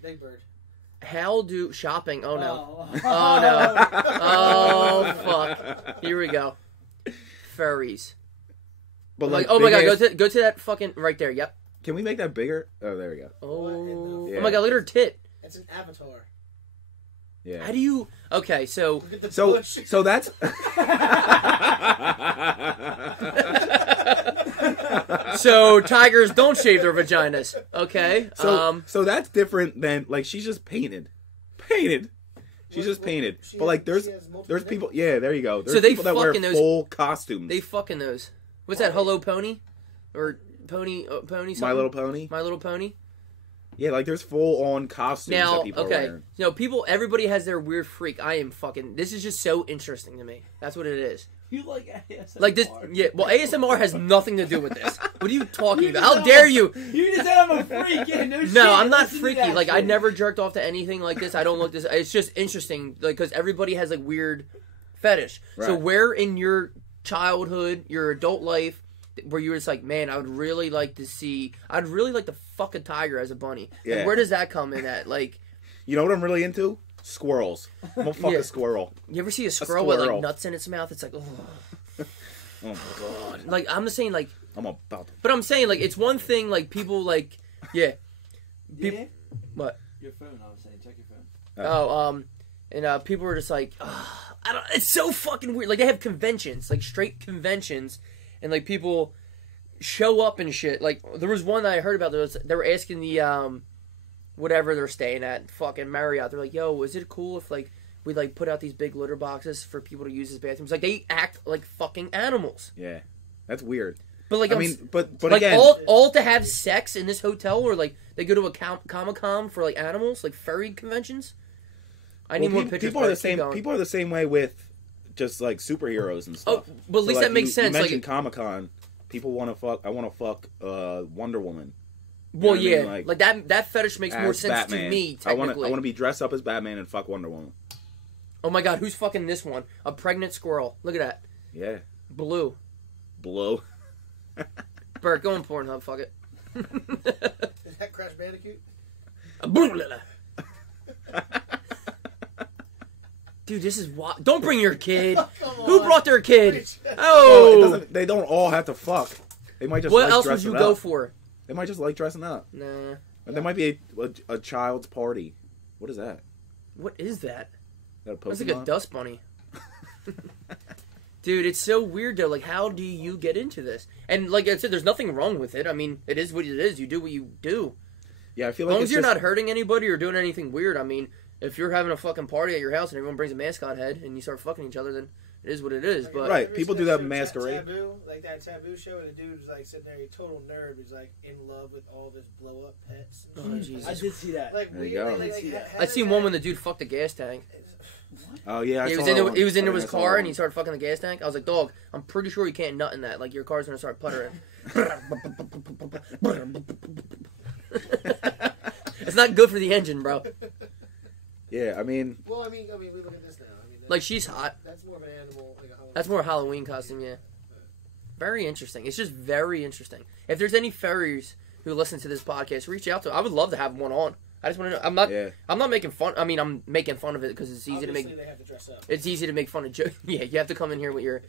Big Bird. how do shopping? Oh no, Oh, oh no, oh fuck. Here we go. Furries. But Like, like, oh my god, big ass- go to that fucking right there. Yep. Can we make that bigger? Oh, there we go. Oh, Yeah. oh my god, look at her tit. It's an avatar. Yeah. How do you? Okay, so Look at the So bush. that's so tigers don't shave their vaginas. Okay. so that's different than like she's just painted. She's just painted. But like there's people. Yeah, there you go. There's So they people that wear fucking those- full costumes. They fucking those. What's that? Hello Pony, or Pony something? My Little Pony. My Little Pony. Yeah, like there's full on costumes Now, that people are okay, wearing. people. Everybody has their weird freak. I am fucking. This is just so interesting to me. That's what it is. You like ASMR. Like this. Yeah. Well, ASMR has nothing to do with this. What are you talking about? How dare you? You just said I'm a freak. Yeah, no shit. No, I'm not Listen to freaky. that Like I shit. never jerked off to anything like this. I don't look this. It's just interesting, like because everybody has like weird fetish. So Right. where in your childhood, your adult life, where you were just like, man, I'd really like to fuck a tiger as a bunny. Yeah. Like, where does that come in at? Like, You know what I'm really into? Squirrels. I'm gonna fuck Yeah. a squirrel. you ever see a squirrel with like squirrel. nuts in its mouth? It's like, oh, Oh my god. like I'm just saying, like, I'm about to. but I'm saying, like, it's one thing, like people, like, yeah, Yeah? what? Your phone, I was saying. Check your phone. And people were just like, I don't. It's so fucking weird. Like they have conventions, like straight conventions, and like people show up and shit. Like there was one that I heard about. They were asking the whatever they're staying at, fucking Marriott. They're like, yo, is it cool if like we like put out these big litter boxes for people to use as bathrooms? Like they act like fucking animals. Yeah, that's weird. But like I mean, but like again, all to have sex in this hotel, or like they go to a Comic-Con for like animals, like furry conventions. I need more pictures. People are the Keep same. going. People are the same way with just like superheroes and stuff. Oh, but at least that makes sense. You Like, mentioned Comic-Con. People want to fuck. I want to fuck Wonder Woman. well, what I mean? yeah, Like, like that fetish makes more as sense Batman. to me. I want Technically, to be dressed up as Batman and fuck Wonder Woman. oh my god, who's fucking this one? A pregnant squirrel. Look at that, Yeah, blue. blow. Bert, go on Pornhub. Fuck it. Is that Crash Bandicoot? Dude, this is wild. Don't bring your kid. Come Who on. brought their kid? Preach. Well, Oh, they don't all have to fuck. They might just. what like else would dressing you go up. for? They might just like dressing up. Nah. And there might be a child's party. What is that? What is that? Is that a That's like a Pokemon? dust bunny. Dude, it's so weird though. Like, how do you get into this? And like I said, there's nothing wrong with it. I mean, it is what it is. You do what you do. Yeah, I feel As like long it's as you're just, not hurting anybody or doing anything weird. I mean, if you're having a fucking party at your house and everyone brings a mascot head and you start fucking each other, then it is what it is. But Right, Ever people seen do that show masquerade. Taboo, like that Taboo show, and the dude was like sitting there, a total nerd, who's like in love with all of his blow up pets. And Oh, shit. Jesus. I did see that. Like There you weird, go. like, I see that. how I does seen that- one when the dude fucked a gas tank. Oh yeah, I He saw was that into one. he was I into think his I saw car that and he one. started fucking the gas tank. I was like, dog, I'm pretty sure you can't nut in that. Like your car's gonna start puttering. It's not good for the engine, bro. Yeah, I mean, Well, I mean, we look at this now. I mean, Like she's hot. that's more of an animal. Like a Halloween. That's more Halloween costume, yeah. Very interesting. It's just very interesting. If there's any furries who listen to this podcast, reach out to. I would love to have one on. I just want to know. yeah. I'm not making fun. I mean, I'm making fun of it because it's easy to Obviously, make. they have to dress up. It's easy to make fun of. Yeah, you have to come in here with your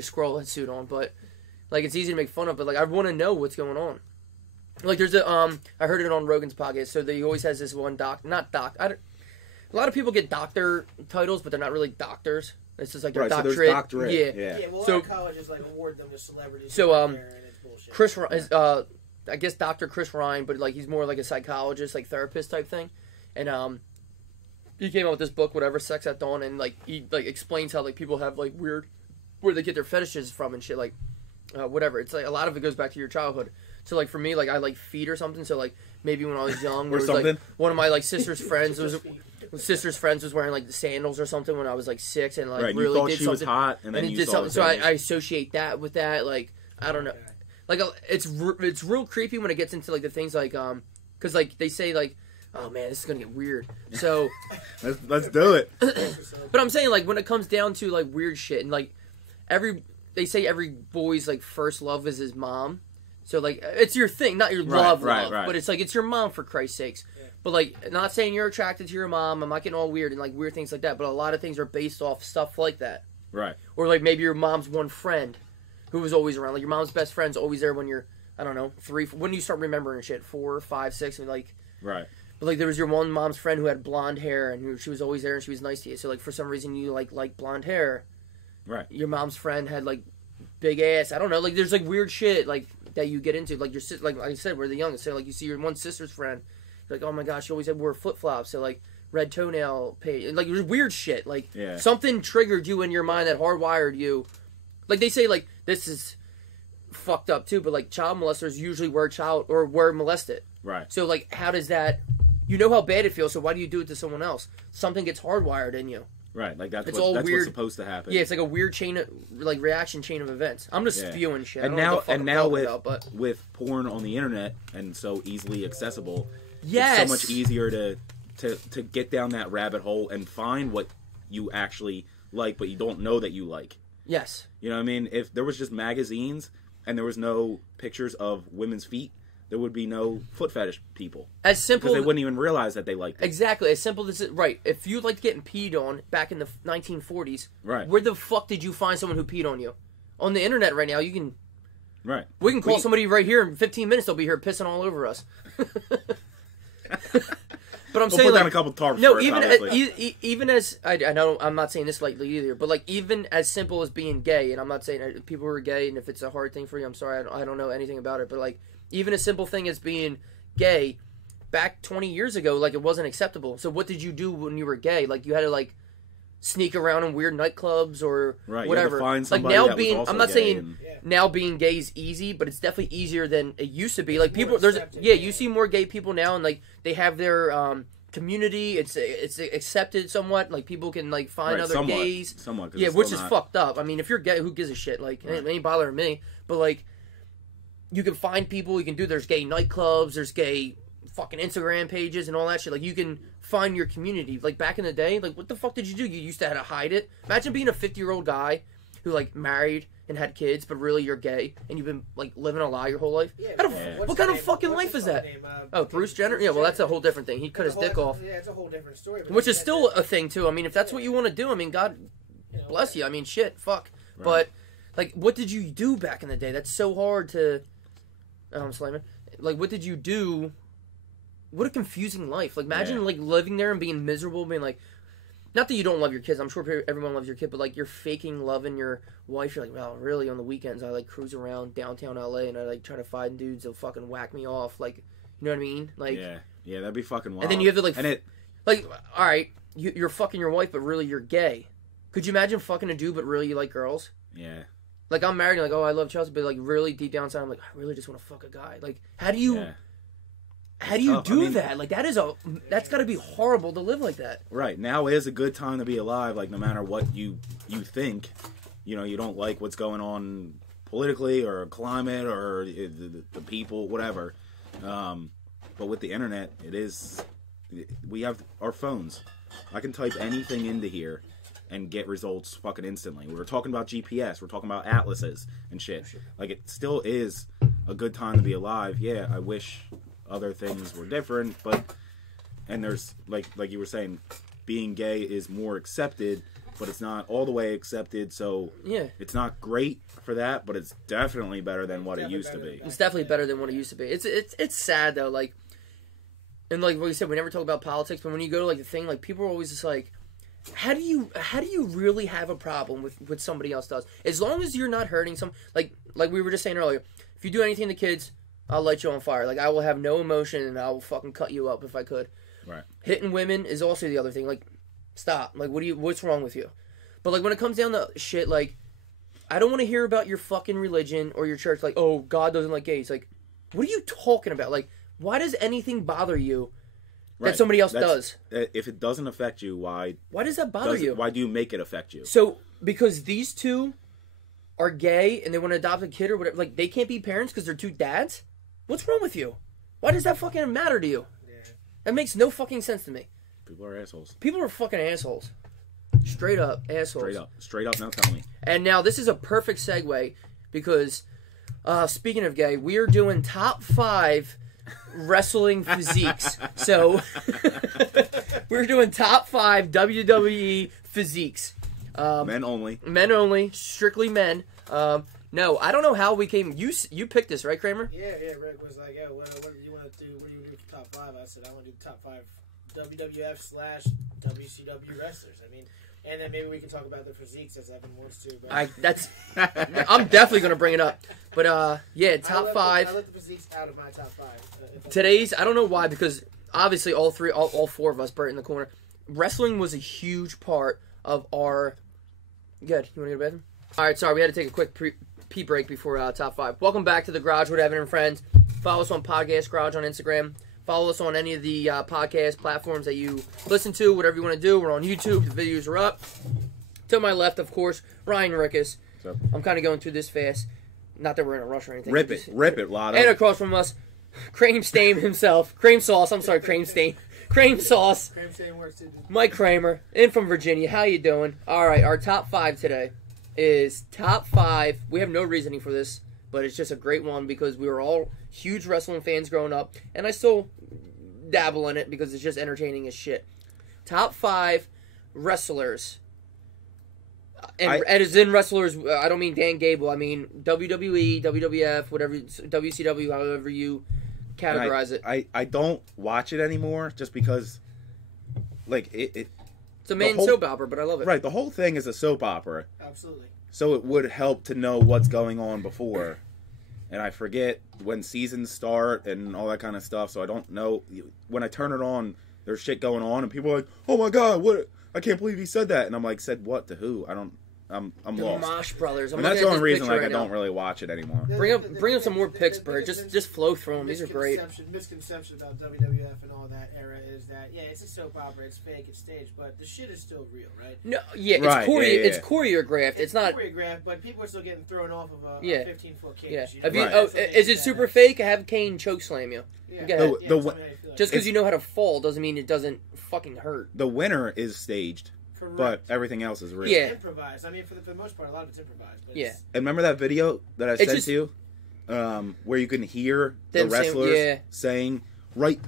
squirrel head suit on, but like it's easy to make fun of. But like I want to know what's going on. Like there's a I heard it on Rogan's podcast. So he always has this one a lot of people get doctor titles, but they're not really doctors. It's just like their Right, so doctorate. there's doctorate. Yeah. Yeah. Yeah, well, So- a lot of colleges like award them to celebrities. So, out there, and it's bullshit. Chris is I guess Dr. Chris Ryan, but like he's more like a psychologist, like therapist type thing. And he came out with this book, whatever, Sex at Dawn, and like he like explains how like people have like weird where they get their fetishes from and shit, like whatever. It's like a lot of it goes back to your childhood. So like for me, like I like feet or something. So like maybe when I was young, there was like one of my like sister's friends was wearing like sandals or something when I was like 6, and like right, really you thought did she something. was hot, and then and you did saw something. So sandals. I associate that with that. Like I don't know, like it's real creepy when it gets into like the things like because like they say like, oh man, this is gonna get weird. So let's do it. But I'm saying like when it comes down to like weird shit and like they say every boy's like first love is his mom. So like it's your thing, not your love, but it's like it's your mom for Christ's sakes. Yeah. But like not saying you're attracted to your mom. I'm not getting all weird and like weird things like that. But a lot of things are based off stuff like that. Right. Or like maybe your mom's one friend who was always around. Like your mom's best friend's always there when you're, I don't know, 3. When do you start remembering shit? 4, 5, 6, and like. Right. But like there was your one mom's friend who had blonde hair and she was always there and she was nice to you. So like for some reason you like blonde hair. Right. Your mom's friend had like big ass. I don't know. Like there's like weird shit like that you get into. Like your like I said, we're the youngest. So like you see your one sister's friend, you're like, oh my gosh, she always wore flip flops. So like red toenail paint. Like there's weird shit. Like something triggered you in your mind that hardwired you. Like they say like this is fucked up too, but like child molesters usually were molested. Right. So like how does that? You know how bad it feels. So why do you do it to someone else? Something gets hardwired in you. Right, like that's all what's weird. supposed to happen. Yeah, it's like a weird chain of like reaction chain of events. I'm just spewing shit. And now with porn on the internet and so easily accessible, it's so much easier to get down that rabbit hole and find what you actually like, but you don't know that you like. Yes. You know what I mean? If there was just magazines and there was no pictures of women's feet, there would be no foot fetish people. As simple, because they wouldn't even realize that they liked it. Exactly, as simple as it. Right, if you liked getting peed on back in the 1940s, right? Where the fuck did you find someone who peed on you? On the internet right now, you can. Right. We can call somebody right here in 15 minutes. They'll be here pissing all over us. But I'm saying put like down a couple tarps. No, first, even as I know I'm not saying this lightly either, but like even as simple as being gay, and I'm not saying people who are gay, and if it's a hard thing for you, I'm sorry, I don't know anything about it, but like. Even a simple thing as being gay, back 20 years ago, like it wasn't acceptable. So what did you do when you were gay? Like you had to like sneak around in weird nightclubs or whatever. You had to find like now that being, I'm not saying now being gay is easy, but it's definitely easier than it used to be. Like people, you see more gay people now, and like they have their community. It's accepted somewhat. Like people can like find other gays. Somewhat, which is fucked up. I mean, if you're gay, who gives a shit? Like it ain't bothering me. But like. You can find people, you can do, there's gay nightclubs, there's gay fucking Instagram pages and all that shit. Like, you can find your community. Like, back in the day, like, what the fuck did you do? You used to have to hide it. Imagine being a 50-year-old guy who, like, married and had kids, but really you're gay, and you've been, like, living a lie your whole life. Yeah, what kind of fucking life is that? Bruce Jenner? Yeah, well, that's a whole different thing. He cut his dick off. Yeah, it's a whole different story. Which is still a thing, too. I mean, if that's what you want to do, I mean, God bless you. I mean, shit, fuck. Right. But, like, what did you do back in the day? That's so hard to... Slayman. Like, what did you do? What a confusing life. Like, imagine, like, living there and being miserable, being like, not that you don't love your kids. I'm sure everyone loves your kid, but, like, you're faking loving your wife. You're like, well, really, on the weekends, I, like, cruise around downtown L.A. and I, like, try to find dudes that'll fucking whack me off. Like, you know what I mean? Like, yeah, that'd be fucking wild. And then you have to, like, like, all right, you're fucking your wife, but really you're gay. Could you imagine fucking a dude, but really you like girls? Yeah. Like, I'm married, like, oh, I love Chelsea, but, like, really deep down inside, I'm like, I really just want to fuck a guy. Like, how do you do that? Like, that's got to be horrible to live like that. Right. Now is a good time to be alive, like, no matter what you think. You know, you don't like what's going on politically or climate or the people, whatever. But with the internet, we have our phones. I can type anything into here and get results fucking instantly. We were talking about GPS. We're talking about atlases and shit. Like, it still is a good time to be alive. Yeah, I wish other things were different, but... And there's, like you were saying, being gay is more accepted, but it's not all the way accepted, so... Yeah. It's not great for that, but it's definitely better than what it used to be. It's definitely better than what it used to be. It's sad, though, like... And, like what you said, we never talk about politics, but when you go to, like, the thing, like, people are always just like... How do you really have a problem with what somebody else does? As long as you're not hurting some, like we were just saying earlier, if you do anything to kids, I'll light you on fire. Like, I will have no emotion and I will fucking cut you up if I could. Right. Hitting women is also the other thing. Like, stop. Like, what's wrong with you? But like when it comes down to shit, like, I don't want to hear about your fucking religion or your church. Like, oh, God doesn't like gays. Like, what are you talking about? Like, why does anything bother you that somebody else does? If it doesn't affect you, why does that bother you? Why do you make it affect you? So, because these two are gay and they want to adopt a kid or whatever, like, they can't be parents because they're two dads? What's wrong with you? Why does that fucking matter to you? Yeah. That makes no fucking sense to me. People are assholes. People are fucking assholes. Straight up assholes. Straight up. Now tell me. And now this is a perfect segue because, speaking of gay, we are doing top 5 wrestling physiques. So we're doing top 5 WWE physiques. Men only. Men only. Strictly men. No, I don't know how we came. You picked this, right, Kramer? Yeah. Rick was like, "Yo, what do you want to do? What do you do for top 5?" I said, "I want to do the top 5 WWF/WCW wrestlers." I mean, and then maybe we can talk about the physiques as Evan wants to. But I'm definitely gonna bring it up. But yeah, top 5. I let the physiques out of my top 5. Today's, I don't know why, because obviously all 4 of us, Bert in the corner, wrestling was a huge part of our. Good. You want to go to bed? All right. Sorry, we had to take a quick pee break before top 5. Welcome back to the Garage with Evan and Friends. Follow us on Podcast Garage on Instagram. Follow us on any of the podcast platforms that you listen to, whatever you want to do. We're on YouTube. The videos are up. To my left, of course, Ryan Rickus. I'm kind of going through this fast. Not that we're in a rush or anything. Rip it, Lotto. And across from us, Cream Stain himself. Cream Sauce. I'm sorry, Cream Stain. Cream Sauce. Cream Stain works too. Mike Kramer, in from Virginia. How you doing? All right, our top 5 today is top 5. We have no reasoning for this, but it's just a great one because we were all huge wrestling fans growing up, and I still dabble in it because it's just entertaining as shit. Top 5 wrestlers. And as in wrestlers, I don't mean Dan Gable. I mean WWE, WWF, whatever, WCW, however you categorize it. I don't watch it anymore just because, like, it's a main soap opera, but I love it. Right, the whole thing is a soap opera. Absolutely. So it would help to know what's going on before. And I forget when seasons start and all that kind of stuff, so I don't know. When I turn it on, there's shit going on, and people are like, "Oh my god, what? I can't believe he said that." And I'm like, "Said what to who? I'm the lost." Mosh Brothers. And that's the only reason I don't really watch it anymore. Bring up some more picks, Bert. Just flow through them. These are great. Misconception about WWF and all that era is that it's a soap opera, it's fake, it's staged, but the shit is still real, right? No, yeah, it's right, it's choreographed. It's not choreographed, but people are still getting thrown off of a 15-foot cage. Yeah. Is it super fake? Have Kane chokeslam you. Yeah. Just because you know how to fall doesn't mean it doesn't fucking hurt. The winner is staged. Correct. But everything else is real. Yeah. Improvised. I mean, for the most part, a lot of it's improvised. But yeah. And remember that video that I sent to you? Where you can hear the wrestlers saying, right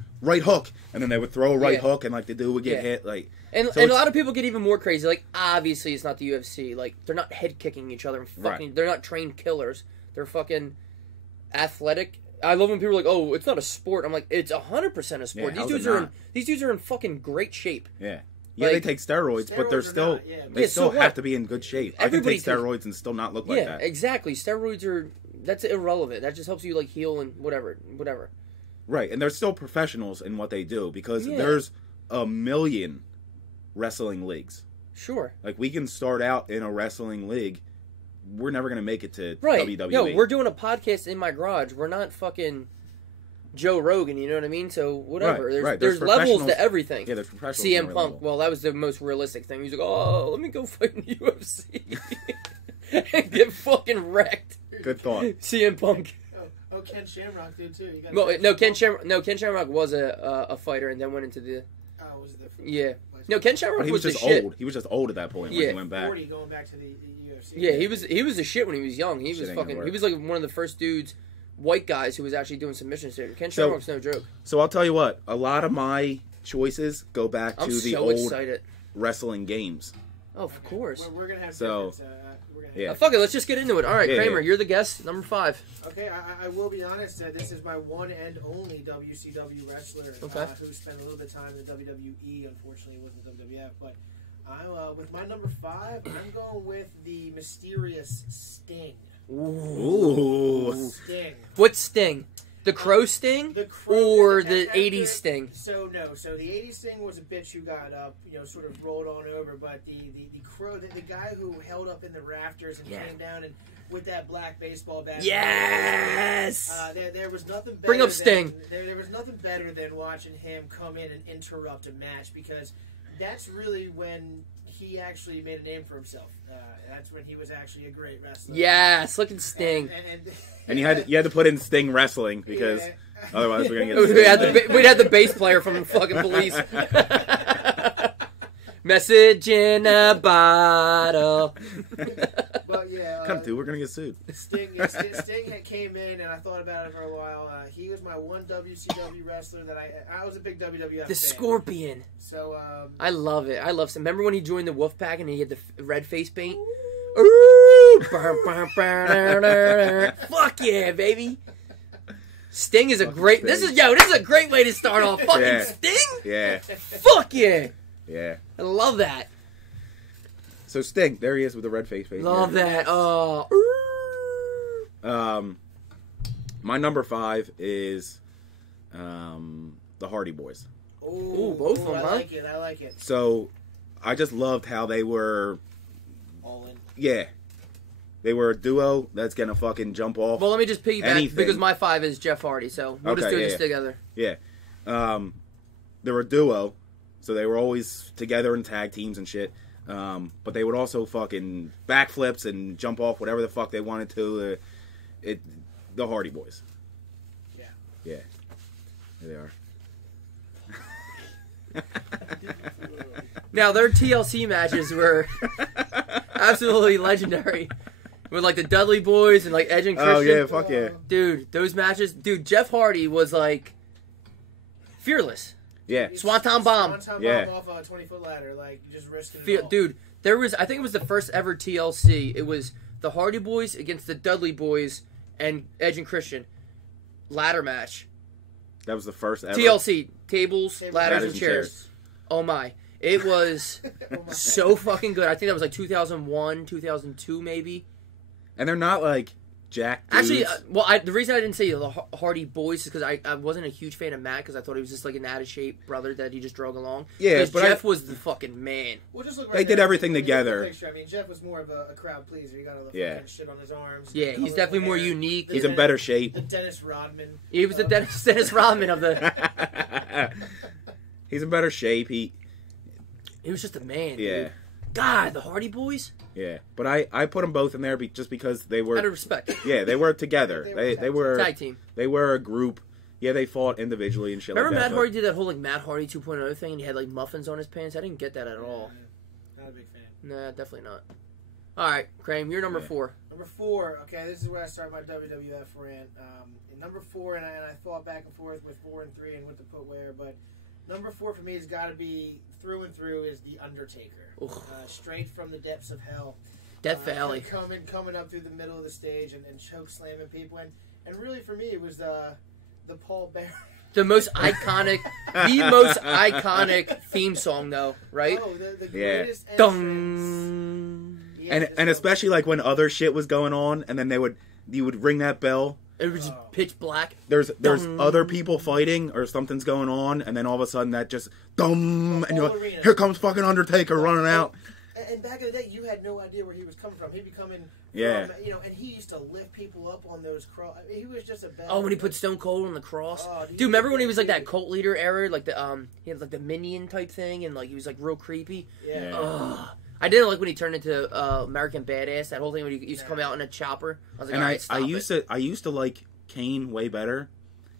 hook. And then they would throw a right hook, and, like, the dude would get hit. Like, and a lot of people get even more crazy. Like, obviously, it's not the UFC. Like, they're not head-kicking each other. And fucking, They're not trained killers. They're fucking athletic. I love when people are like, "Oh, it's not a sport." I'm like, "It's 100% a sport." Yeah, these dudes are in fucking great shape. Yeah. Yeah, they take steroids, but they're still they still have to be in good shape. I can take steroids and still not look like that. Yeah, exactly. Steroids that's irrelevant. That just helps you, like, heal and whatever. Right, and they're still professionals in what they do because there's a million wrestling leagues. Sure. Like, we can start out in a wrestling league. We're never going to make it to WWE. Yo, we're doing a podcast in my garage. We're not fucking Joe Rogan, you know what I mean? So, whatever. There's levels to everything. Yeah, there's professionals. CM Punk, well, that was the most realistic thing. He's like, "Oh, let me go fight in the UFC." And get fucking wrecked. Good thought. CM Punk. Oh, Ken Shamrock did too. Ken Shamrock was a fighter and then went into the... Oh, was it the... Yeah. No, Ken Shamrock but he was just shit. old. He was just old at that point when he went back. 40 going back to the UFC. Yeah, he was the shit when he was young. He was like one of the first dudes, white guys, who was actually doing submissions to him. Ken Shamrock's no joke. So I'll tell you what, a lot of my choices go back to the old wrestling games. Oh, of course. We're gonna have fuck it, let's just get into it. All right, Kramer, you're the guest, number 5. Okay, I will be honest. This is my one and only WCW wrestler who spent a little bit of time in the WWE. Unfortunately, it wasn't WWF. But with my number 5, I'm going with the mysterious Sting. Ooh. Sting. What's Sting? The Crow Sting The Crow- or after- the 80s Sting? So no, so the 80s Sting was a bitch who got up, sort of rolled on over, but the Crow, the guy who held up in the rafters and came down and with that black baseball bat. Yes! There was nothing better Bring up than- Sting. There was nothing better than watching him come in and interrupt a match, because that's really when he actually made a name for himself. That's when he was actually a great wrestler. Yes, look at Sting. And you had to put in Sting Wrestling because otherwise we're gonna get. We'd have the bass player from fucking Police. Message in a bottle. But yeah, Come through, we're gonna get sued. Sting had came in, and I thought about it for a while. He was my one WCW wrestler that I was a big WWF The fan. Scorpion. So I love it. I love it. Remember when he joined the Wolfpack and he had the red face paint? Fuck yeah, baby. Sting is a great. Sting. This is a great way to start off. Fucking Yeah. Sting. Yeah, Fuck yeah. yeah. I love that. So Sting, there he is with the red face. Love that. Oh. My number 5 is the Hardy Boys. Ooh, both of them, I huh? like it. So I just loved how they were. All in. Yeah, they were a duo that's gonna fucking jump off. Well, let me just piggyback Anything. because my 5 is Jeff Hardy, so we'll just Okay, do yeah, this together. Yeah, they were a duo, so they were always together in tag teams and shit. But they would also fucking backflips and jump off whatever the fuck they wanted to. The Hardy Boys. Yeah. Yeah. There they are. Now, their TLC matches were absolutely legendary. With, like, the Dudley Boys and, like, Edge and Christian. Oh, yeah, fuck yeah. Dude, those matches. Dude, Jeff Hardy was, like, fearless. Yeah. Swanton Bomb. Swanton Yeah. Bomb off a 20-foot ladder, like just risking it all. Dude, there was, I think it was the first ever TLC. It was the Hardy Boys against the Dudley Boys and Edge and Christian. Ladder match. That was the first ever. TLC. Tables, Tables, ladders, ladders and and chairs. chairs. Oh, my. It was Oh my so fucking good. I think that was, like, 2001, 2002, maybe. And they're not like Jack dudes. Actually, the reason I didn't say the Hardy Boys is because I wasn't a huge fan of Matt because I thought he was just like an out of shape brother that he just drug along. Yeah, because but Jeff was the fucking man. Well, just look They right did there. everything When you look at the together. picture, I mean, Jeff was more of a crowd pleaser. He got all the Yeah. fucking shit on his arms. Yeah, he's colorful definitely more hair. unique. He's in better shape. The Dennis Rodman. He was the Dennis Rodman of the. He's in better shape. He was just a man. yeah. Dude. God, the Hardy Boys. Yeah, but I put them both in there just because they Out of were respect. yeah they were together. They were Tag team. they were a group. Yeah, they fought individually and shit Remember like that. Matt Hardy did that whole like Matt Hardy 2.0 thing and he had like muffins on his pants? I didn't get that at all. Not a big fan. Nah, definitely not. All right, Kramer, you're number Yeah. 4. Number 4. Okay, this is where I start my WWF rant. In number 4, and I thought back and forth with 4 and 3 and what to put where, but number 4 for me has got to be through and through is The Undertaker. Straight from the depths of hell. Death Valley. Coming up through the middle of the stage and choke slamming people. And really for me it was the Paul Bearer. The most iconic theme song, though, right? Oh, the Yeah. greatest entrance. Dung. Yeah, and just and go- especially like when other shit was going on, and then you would ring that bell. It was just pitch black. There's Dum. other people fighting or something's going on, and then all of a sudden that just dum, and you're whole like, arena. here comes fucking Undertaker running out. And back in the day, you had no idea where he was coming from. He'd be coming Yeah. from, and he used to lift people up on those cross. I mean, he was just a bad. Oh, when he put Stone Cold on the cross. Oh, Dude, remember when he was like that cult leader era, like the he had like the minion type thing, and like he was like real creepy. Yeah. Yeah. Ugh. I didn't like when he turned into American Badass. That whole thing when he used to come out in a chopper. I was like, And all right, I stop used it. to like Kane way better,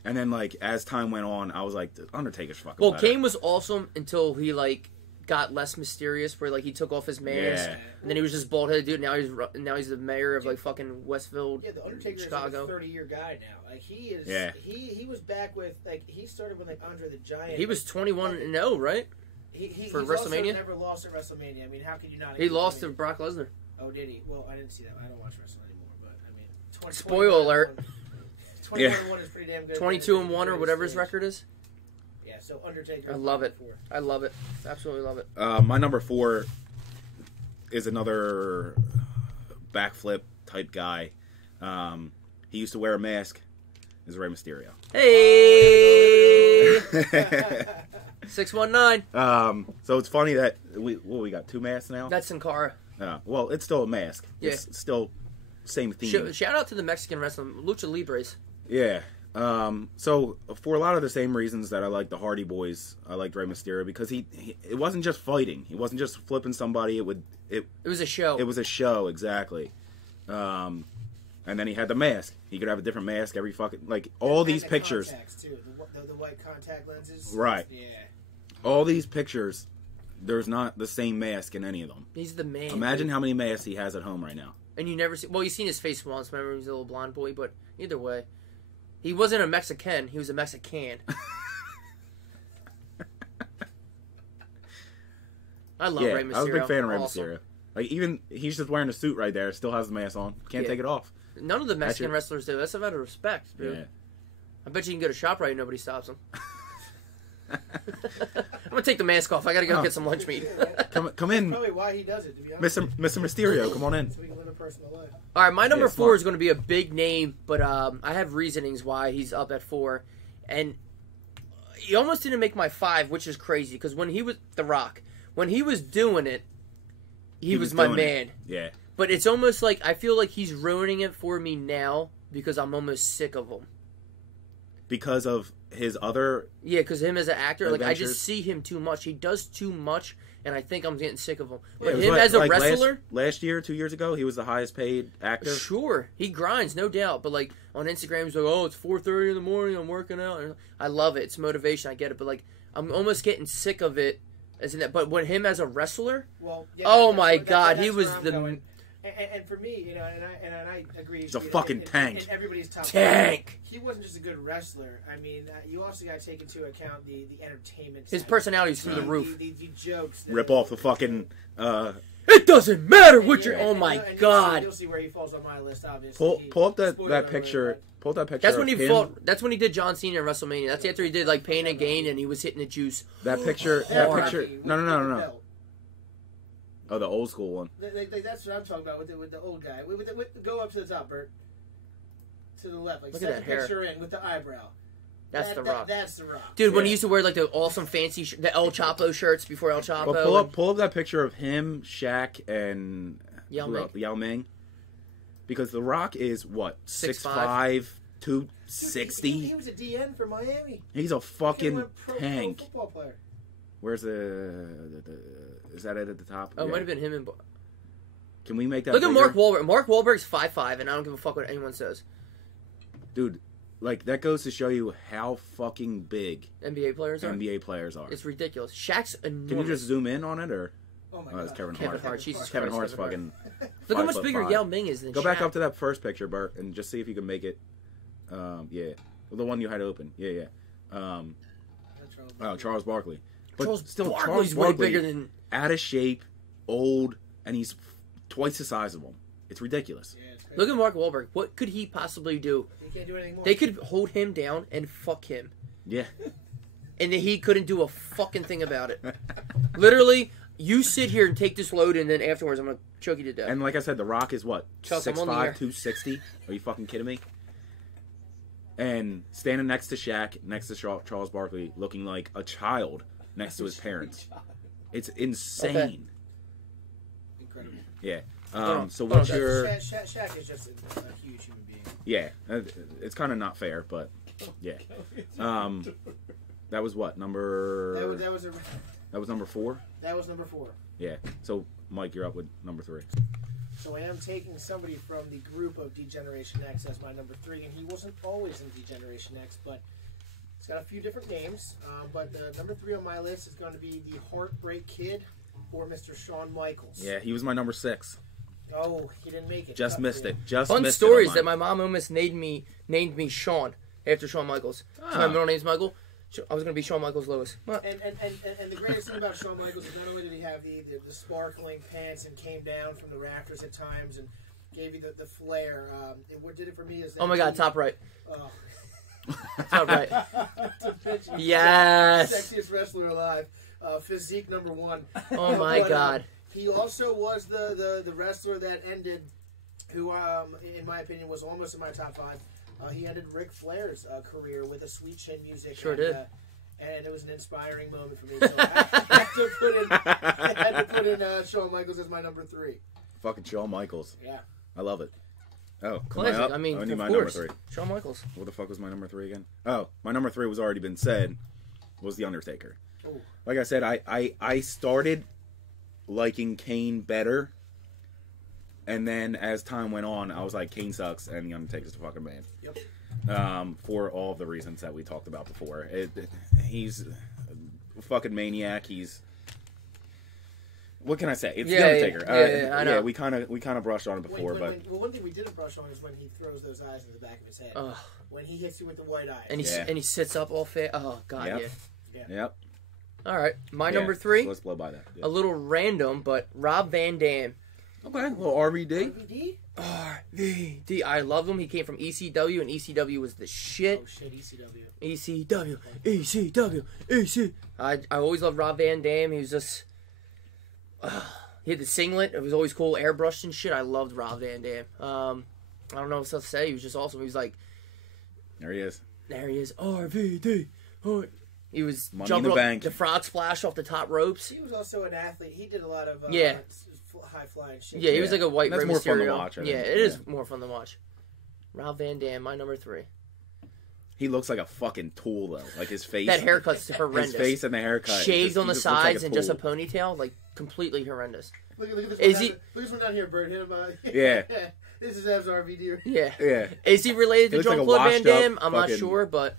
and then like as time went on, I was like, Undertaker's fucking. Well, better. Kane was awesome until he like got less mysterious, where like he took off his mask, Yeah. and then he was just bald headed dude. Now he's the mayor of like fucking Westfield, Yeah, the Undertaker is Chicago. like a 30-year guy now. Like he is. Yeah. He was back with like he started with like Andre the Giant. He was 21-0, right? He's for also WrestleMania? never lost at WrestleMania. I mean, how could you not? He lost to Brock Lesnar. Oh, did he? Well, I didn't see that. I don't watch wrestling anymore. But I mean, Spoiler alert. 21 is pretty damn good. 22-1 or whatever his record is. Yeah, so Undertaker. I love it. I love it. Absolutely love it. My number 4 is another backflip type guy. He used to wear a mask, is Rey Mysterio. Hey, 619. So it's funny that we got 2 masks now. That's Sin Cara. Well, it's still a mask. Yeah. It's still same theme. Shout out to the Mexican wrestling Lucha Libres. Yeah. So for a lot of the same reasons that I like the Hardy Boys, I liked Rey Mysterio because he it wasn't just fighting. He wasn't just flipping somebody. It was a show. It was a show, exactly. And then he had the mask. He could have a different mask every fucking all these the pictures. Contacts too. The white contact lenses. Right. Yeah. All these pictures, there's not the same mask in any of them. He's the man. Imagine how many masks he has at home right now. And you never see. Well, you've seen his face once. Remember, he was a little blonde boy. But either way, he wasn't a Mexican. He was a Mexican. I love Rey Mysterio. I was a big fan of Rey Awesome. Mysterio. Even he's just wearing a suit right there. Still has the mask on. Can't take it off. None of the Mexican wrestlers do. That's a matter of respect, dude. Yeah. I bet you can go to ShopRite and nobody stops him. I'm gonna take the mask off. I gotta go get some lunch meat. Come in, Probably why he does it, to be honest. Mr. Mysterio. Come on in. So we can live a personal life. All right, my number 4 smart. is going to be a big name, but I have reasonings why he's up at 4, and he almost didn't make my 5, which is crazy because when he was The Rock, when he was doing it, he was my doing man. it. Yeah. But it's almost like I feel like he's ruining it for me now because I'm almost sick of him. Because of his other. Yeah, because him as an actor, like I adventures. just see him too much. He does too much, and I think I'm getting sick of him. It But was him as a like wrestler, last year, 2 years ago, he was the highest paid actor. sure, he grinds, no doubt. But like on Instagram, he's like, "Oh, it's 4:30 in the morning. I'm working out." And I love it. It's motivation. I get it. But like, I'm almost getting sick of it. Isn't that? But when him as a wrestler, Well, yeah, oh that's my where- God, that's he was where I'm the going. And for me, you know, and I agree. He's a you know, fucking tank. In everybody's top tank. He wasn't just a good wrestler. I mean, you also got to take into account the entertainment. His side. personality's through the roof. The jokes. that- Rip off the fucking. It doesn't matter and what you're- you're. Oh and my you'll see- God. You'll see where he falls on my list. Obviously, Pull up Spoiler that alert, picture. Pull up that picture. That's when of he him. fought. That's when he did John Cena in WrestleMania. That's after he did like Pain and Gain, and he was hitting the juice. That picture. That Hard. picture. No. Oh, the old school one. That's what I'm talking about with the old guy. Go up to the top, Bert. To the left, like Look at second that hair. picture in with the eyebrow. That's The Rock. That's the Rock. Dude, when he Yeah. used to wear like the awesome fancy the El Chapo shirts before El Chapo. Well, pull up that picture of him, Shaq, and Yao who Ming. else? Yao Ming. Because The Rock is what 6'5", 6'5", 260. He was a DN for Miami. He's a fucking Pro tank. football player. Where's the is that it at the top? Oh, it Yeah. might have been him and. Can we make that? Look at bigger? Mark Wahlberg. Mark Wahlberg's 5'5", and I don't give a fuck what anyone says. Dude. Like that goes to show you how fucking big NBA players are. NBA players are. It's ridiculous. Shaq's enormous. Can you just zoom in on it, or Oh my oh, it's God. Kevin Kevin Hart. Hart, Jesus Kevin Christ, Hart's Kevin fucking. Look how much 5'5". bigger Yao Ming is than Go back Shaq. up to that first picture, Bert, and just see if you can make it. Yeah, well, the one you had open. Yeah. Charles Barkley. But Charles still, Barkley's Charles way Barkley, bigger than. out of shape, old, and he's twice the size of him. It's ridiculous. Yeah, it's crazy. Look at Mark Wahlberg. What could he possibly do? He can't do anything more. They could hold him down and fuck him, Yeah. and he couldn't do a fucking thing about it. Literally, you sit here and take this load, and then afterwards, I'm gonna choke you to death. And like I said, The Rock is what? Chuck, I'm 6'5", on the air. 260? Are you fucking kidding me? And standing next to Shaq, next to Charles Barkley, looking like a child next to his parents. It's insane. Okay. Incredible. Yeah. on. So Hold what's on. your... Shaq is just a huge human being. Yeah. It's kind of not fair, but yeah. That was what? Number... That was number 4? That was number 4. Yeah. So, Mike, you're up with number 3. So I am taking somebody from the group of D-Generation X as my number 3, and he wasn't always in D-Generation X, but it's got a few different names. But number 3 on my list is going to be the Heartbreak Kid, or Mr. Shawn Michaels. Yeah, he was my number 6. Oh, he didn't make it. Just Tough missed for it. you. Just Fun missed story it is on that mine. my mom almost named me Shawn after Shawn Michaels. So my middle name's Michael. I was gonna be Shawn Michaels' Lois. What? And the greatest thing about Shawn Michaels is not only did he have the sparkling pants and came down from the rafters at times and gave you the flair. And what did it for me is that Oh my God, top right. Oh. Top right. To pitch him, Yes. sexiest wrestler alive. Physique number 1. Oh my But, God. he also was the wrestler that ended, who in my opinion was almost in my top 5. He ended Ric Flair's career with a Sweet Chin Music. Sure and, did. And it was an inspiring moment for me. So I had to put in Shawn Michaels as my number 3. Fucking Shawn Michaels. Yeah. I love it. Oh, Classic. am I up? I mean, I need of my course. number 3. Shawn Michaels. What the fuck was my number 3 again? Oh, my number 3 was already been said. Was The Undertaker. Ooh. Like I said, I started liking Kane better, and then as time went on, I was like, Kane sucks, and The Undertaker's the fucking man. Yep. For all of the reasons that we talked about before. He's a fucking maniac. He's... What can I say? It's The Undertaker. Yeah, I know. Yeah, we kind of brushed on it before, but... Well, one thing we didn't brush on is when he throws those eyes in the back of his head. Ugh. When he hits you with the white eyes. And he sits up all fat. Oh, God, Yep. yeah. Yep. All right. My Yeah, number 3, so let's blow by that. Yeah. a little random, but Rob Van Dam. Okay, a little RVD. RVD? RVD. I love him. He came from ECW, and ECW was the shit. Oh, shit, ECW. ECW. I always loved Rob Van Dam. He was just... he had the singlet. It was always cool, airbrushed and shit. I loved Rob Van Dam. I don't know what else to say. He was just awesome. He was like... There he is. There he is. RVD. He was Money in jumping the up bank. the frog splash off the top ropes. He was also an athlete. He did a lot of Yeah. high-flying shit. Yeah, he was like a white That's Rey more fun to Mysterio. watch, I Yeah, think. it is Yeah. more fun to watch. Rob Van Dam, my number 3. He looks like a fucking tool, though. Like his face. That haircut's horrendous. His face and the haircut. Shaved on he the just looks like sides and just a tool. ponytail, like completely horrendous. Look at this Is one he- down, look at this one down here, Bert. Hit him. Yeah. This is Ev's RVD. Yeah. Yeah. Is he related to He looks like a Jean-Claude Van washed up Damme? I'm not fucking- sure, but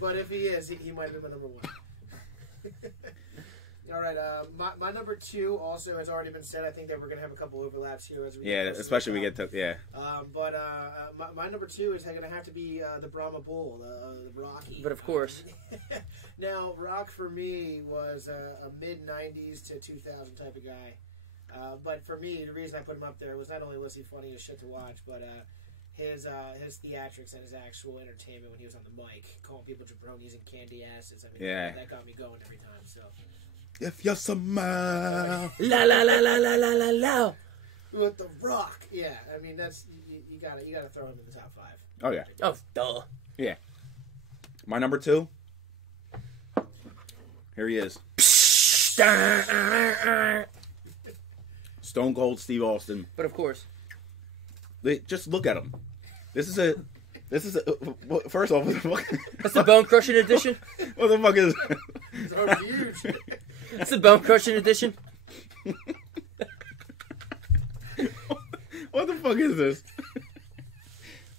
But if he is, he might be my number 1. All right, my number 2 also has already been said. I think that we're gonna have a couple overlaps here as we Yeah, get closer especially to we the get to yeah. But my number 2 is going to have to be the Brahma Bull, the Rocky. But of course. Now, Rock for me was a mid '90s to 2000 type of guy. But for me, the reason I put him up there was not only was he funny as shit to watch, but his theatrics and his actual entertainment when he was on the mic, calling people jabronis and candy asses. I mean, Yeah. that got me going every time. So. If you smile. la la la la la la la la. With the Rock, yeah. I mean, that's you gotta throw him in the top 5. Oh yeah. Oh, duh. Yeah. My number 2. Here he is. Stone Cold Steve Austin. But of course. Just look at him. This is a. First off, what the fuck? That's the Bone Crushing edition. What the fuck is? He's already huge. That's the Bone Crushing edition. What the fuck is this?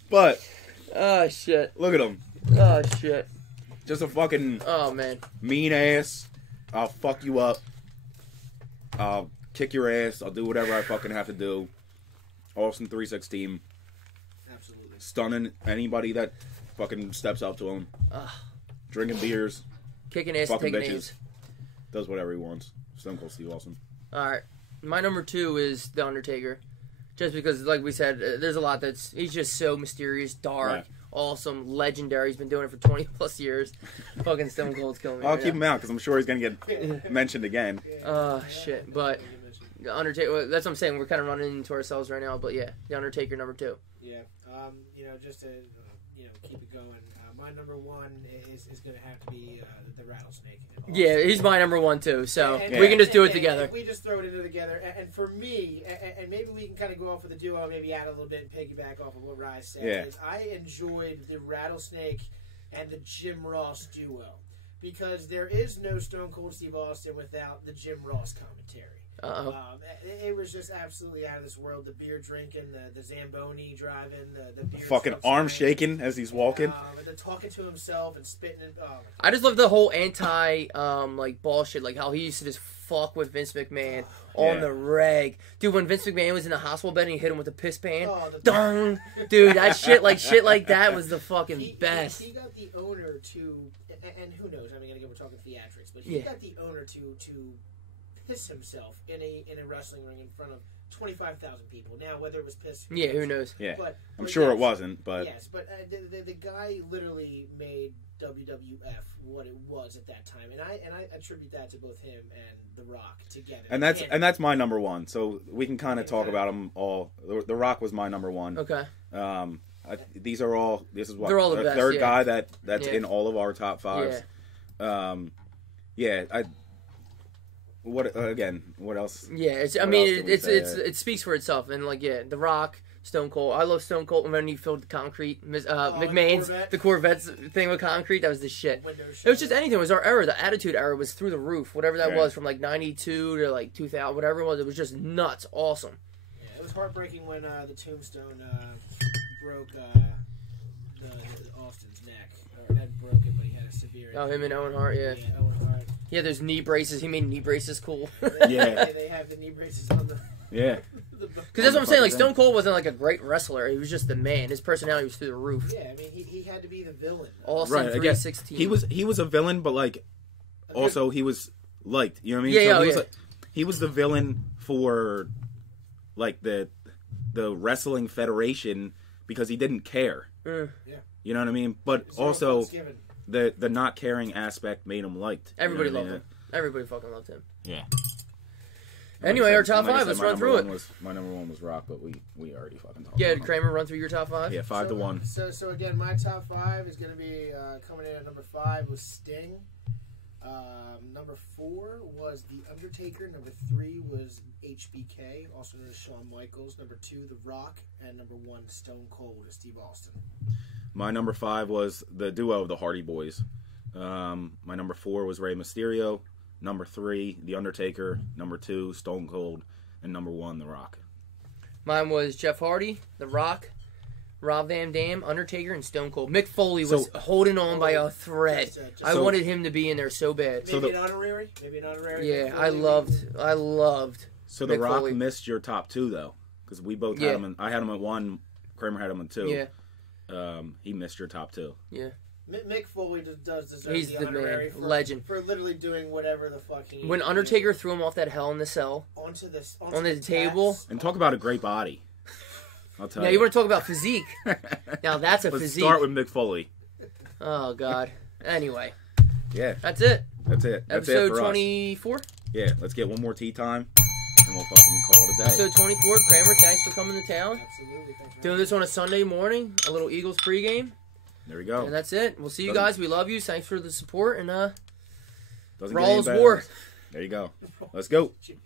But Oh, shit. look at him. Oh, shit. Just a fucking Oh, man. mean ass. I'll fuck you up. I'll kick your ass. I'll do whatever I fucking have to do. Austin 316. Absolutely. Stunning anybody that fucking steps up to him. Ugh. Drinking beers. Kicking ass and Fucking taking bitches. names. Does whatever he wants. Stone Cold Steve Austin. Alright. My number 2 is The Undertaker. Just because, like we said, there's a lot he's just so mysterious, dark, Right. awesome, legendary. He's been doing it for 20 plus years. Fucking Stone Cold's killing me. I'll right keep now. him out because I'm sure he's going to get mentioned again. Oh, shit. But The Undertaker, well, that's what I'm saying. We're kind of running into ourselves right now. But yeah, The Undertaker, number 2. Yeah. Just to keep it going. My number 1 is going to have to be the Rattlesnake. Yeah, he's my number 1 too. So And- we can just do it and together. We just throw it into together. And for me, and maybe we can kind of go off with a duo, maybe add a little bit and piggyback off of what Rye said. Yeah. Is I enjoyed the Rattlesnake and the Jim Ross duo. Because there is no Stone Cold Steve Austin without the Jim Ross commentary. Uh-oh. It was just absolutely out of this world. The beer drinking, the Zamboni driving, the beer Fucking trucks arm driving, shaking as he's walking. the talking to himself and spitting it. I just love the whole like bullshit, like how he used to just fuck with Vince McMahon on Yeah. the reg. Dude, when Vince McMahon was in the hospital bed and he hit him with a piss pan, the dong! Dude, that shit like that was the fucking he, best. He got the owner to, and who knows? I mean, again, we're talking theatrics, but he Yeah. got the owner to piss himself in a wrestling ring in front of 25,000 people. Now, whether it was piss, Yeah, who knows? Yeah. But I'm but sure yes, it wasn't, but yes, but the guy literally made WWF what it was at that time, and I attribute that to both him and The Rock together. and that's my number 1. So we can kind of talk Okay. about them all. The Rock was my number 1. Okay. these are all. This is what They're all the a best, third yeah. guy that's Yeah. in all of our top fives. Yeah. What again? What else? Yeah, I What else mean, can we say? it speaks for itself, and like The Rock, Stone Cold. I love Stone Cold when he filled the concrete. McMahon's the Corvette's thing with concrete. That was the shit. It was just anything. It was our era. The Attitude Era was through the roof. Whatever that was, from like '92 to like 2000, whatever it was just nuts. Awesome. Yeah, it was heartbreaking when the Tombstone broke Austin's neck. Or not broke it, but he had a severe. Oh, him and Owen Hart. Yeah. Owen Hart. Yeah, there's knee braces. He made knee braces cool. Yeah. They have the knee braces on the. Yeah. Because that's what I'm saying. Like Stone Cold wasn't like a great wrestler. He was just the man. His personality was through the roof. Yeah, I mean, he had to be the villain. Austin Right, again, 316. He was a villain, but like also he was liked. You know what I mean? Yeah, so yeah, he was yeah. like, he was the villain for like the wrestling federation because he didn't care. Yeah. You know what I mean? But It's all also Thanksgiving. the not caring aspect made him liked. You know Everybody what I loved mean? him. Everybody fucking loved him. Yeah. Anyway, our top Like I five. said, Let's my run number through one it. my number one was Rock, but we already fucking talked Yeah, about did him. Kramer run through your top five? Yeah, 5-1. So again, my top five is going to be coming in at number 5 was Sting. Number 4 was The Undertaker. Number 3 was HBK, also known as Shawn Michaels. Number 2, The Rock, and number 1, Stone Cold, is Steve Austin. My number 5 was the duo of the Hardy Boys. My number 4 was Rey Mysterio. Number 3, The Undertaker. Number 2, Stone Cold. And number 1, The Rock. Mine was Jeff Hardy, The Rock, Rob Van Dam, Undertaker, and Stone Cold. Mick Foley was holding on by a thread. I wanted him to be in there so bad. Maybe an honorary? Yeah, I loved. So The Mick Rock Foley. missed your top 2, though. Because we both had him. I had him at 1. Kramer had him at 2. Yeah, He missed your top 2. yeah. Mick Foley does deserve He's the honorary man. Legend. for literally doing whatever the fuck he. When Undertaker threw him off that Hell in the Cell onto on the table. taps. And talk about a great body. I'll tell Now you. you want to talk about physique? Now that's a Let's physique. start with Mick Foley. Oh God. Anyway, Yeah, that's it. that's it. That's it Episode for us. 24. Yeah, let's get one more tea time, and we'll fucking call it a day. Episode 24. Kramer, thanks for coming to town. Absolutely. Thanks for Doing this on a Sunday morning. A little Eagles pregame. There we go. And that's it. We'll see you Doesn't- guys. We love you. Thanks for the support. And Doesn't Rawls get any War. better. There you go. Let's go. having me.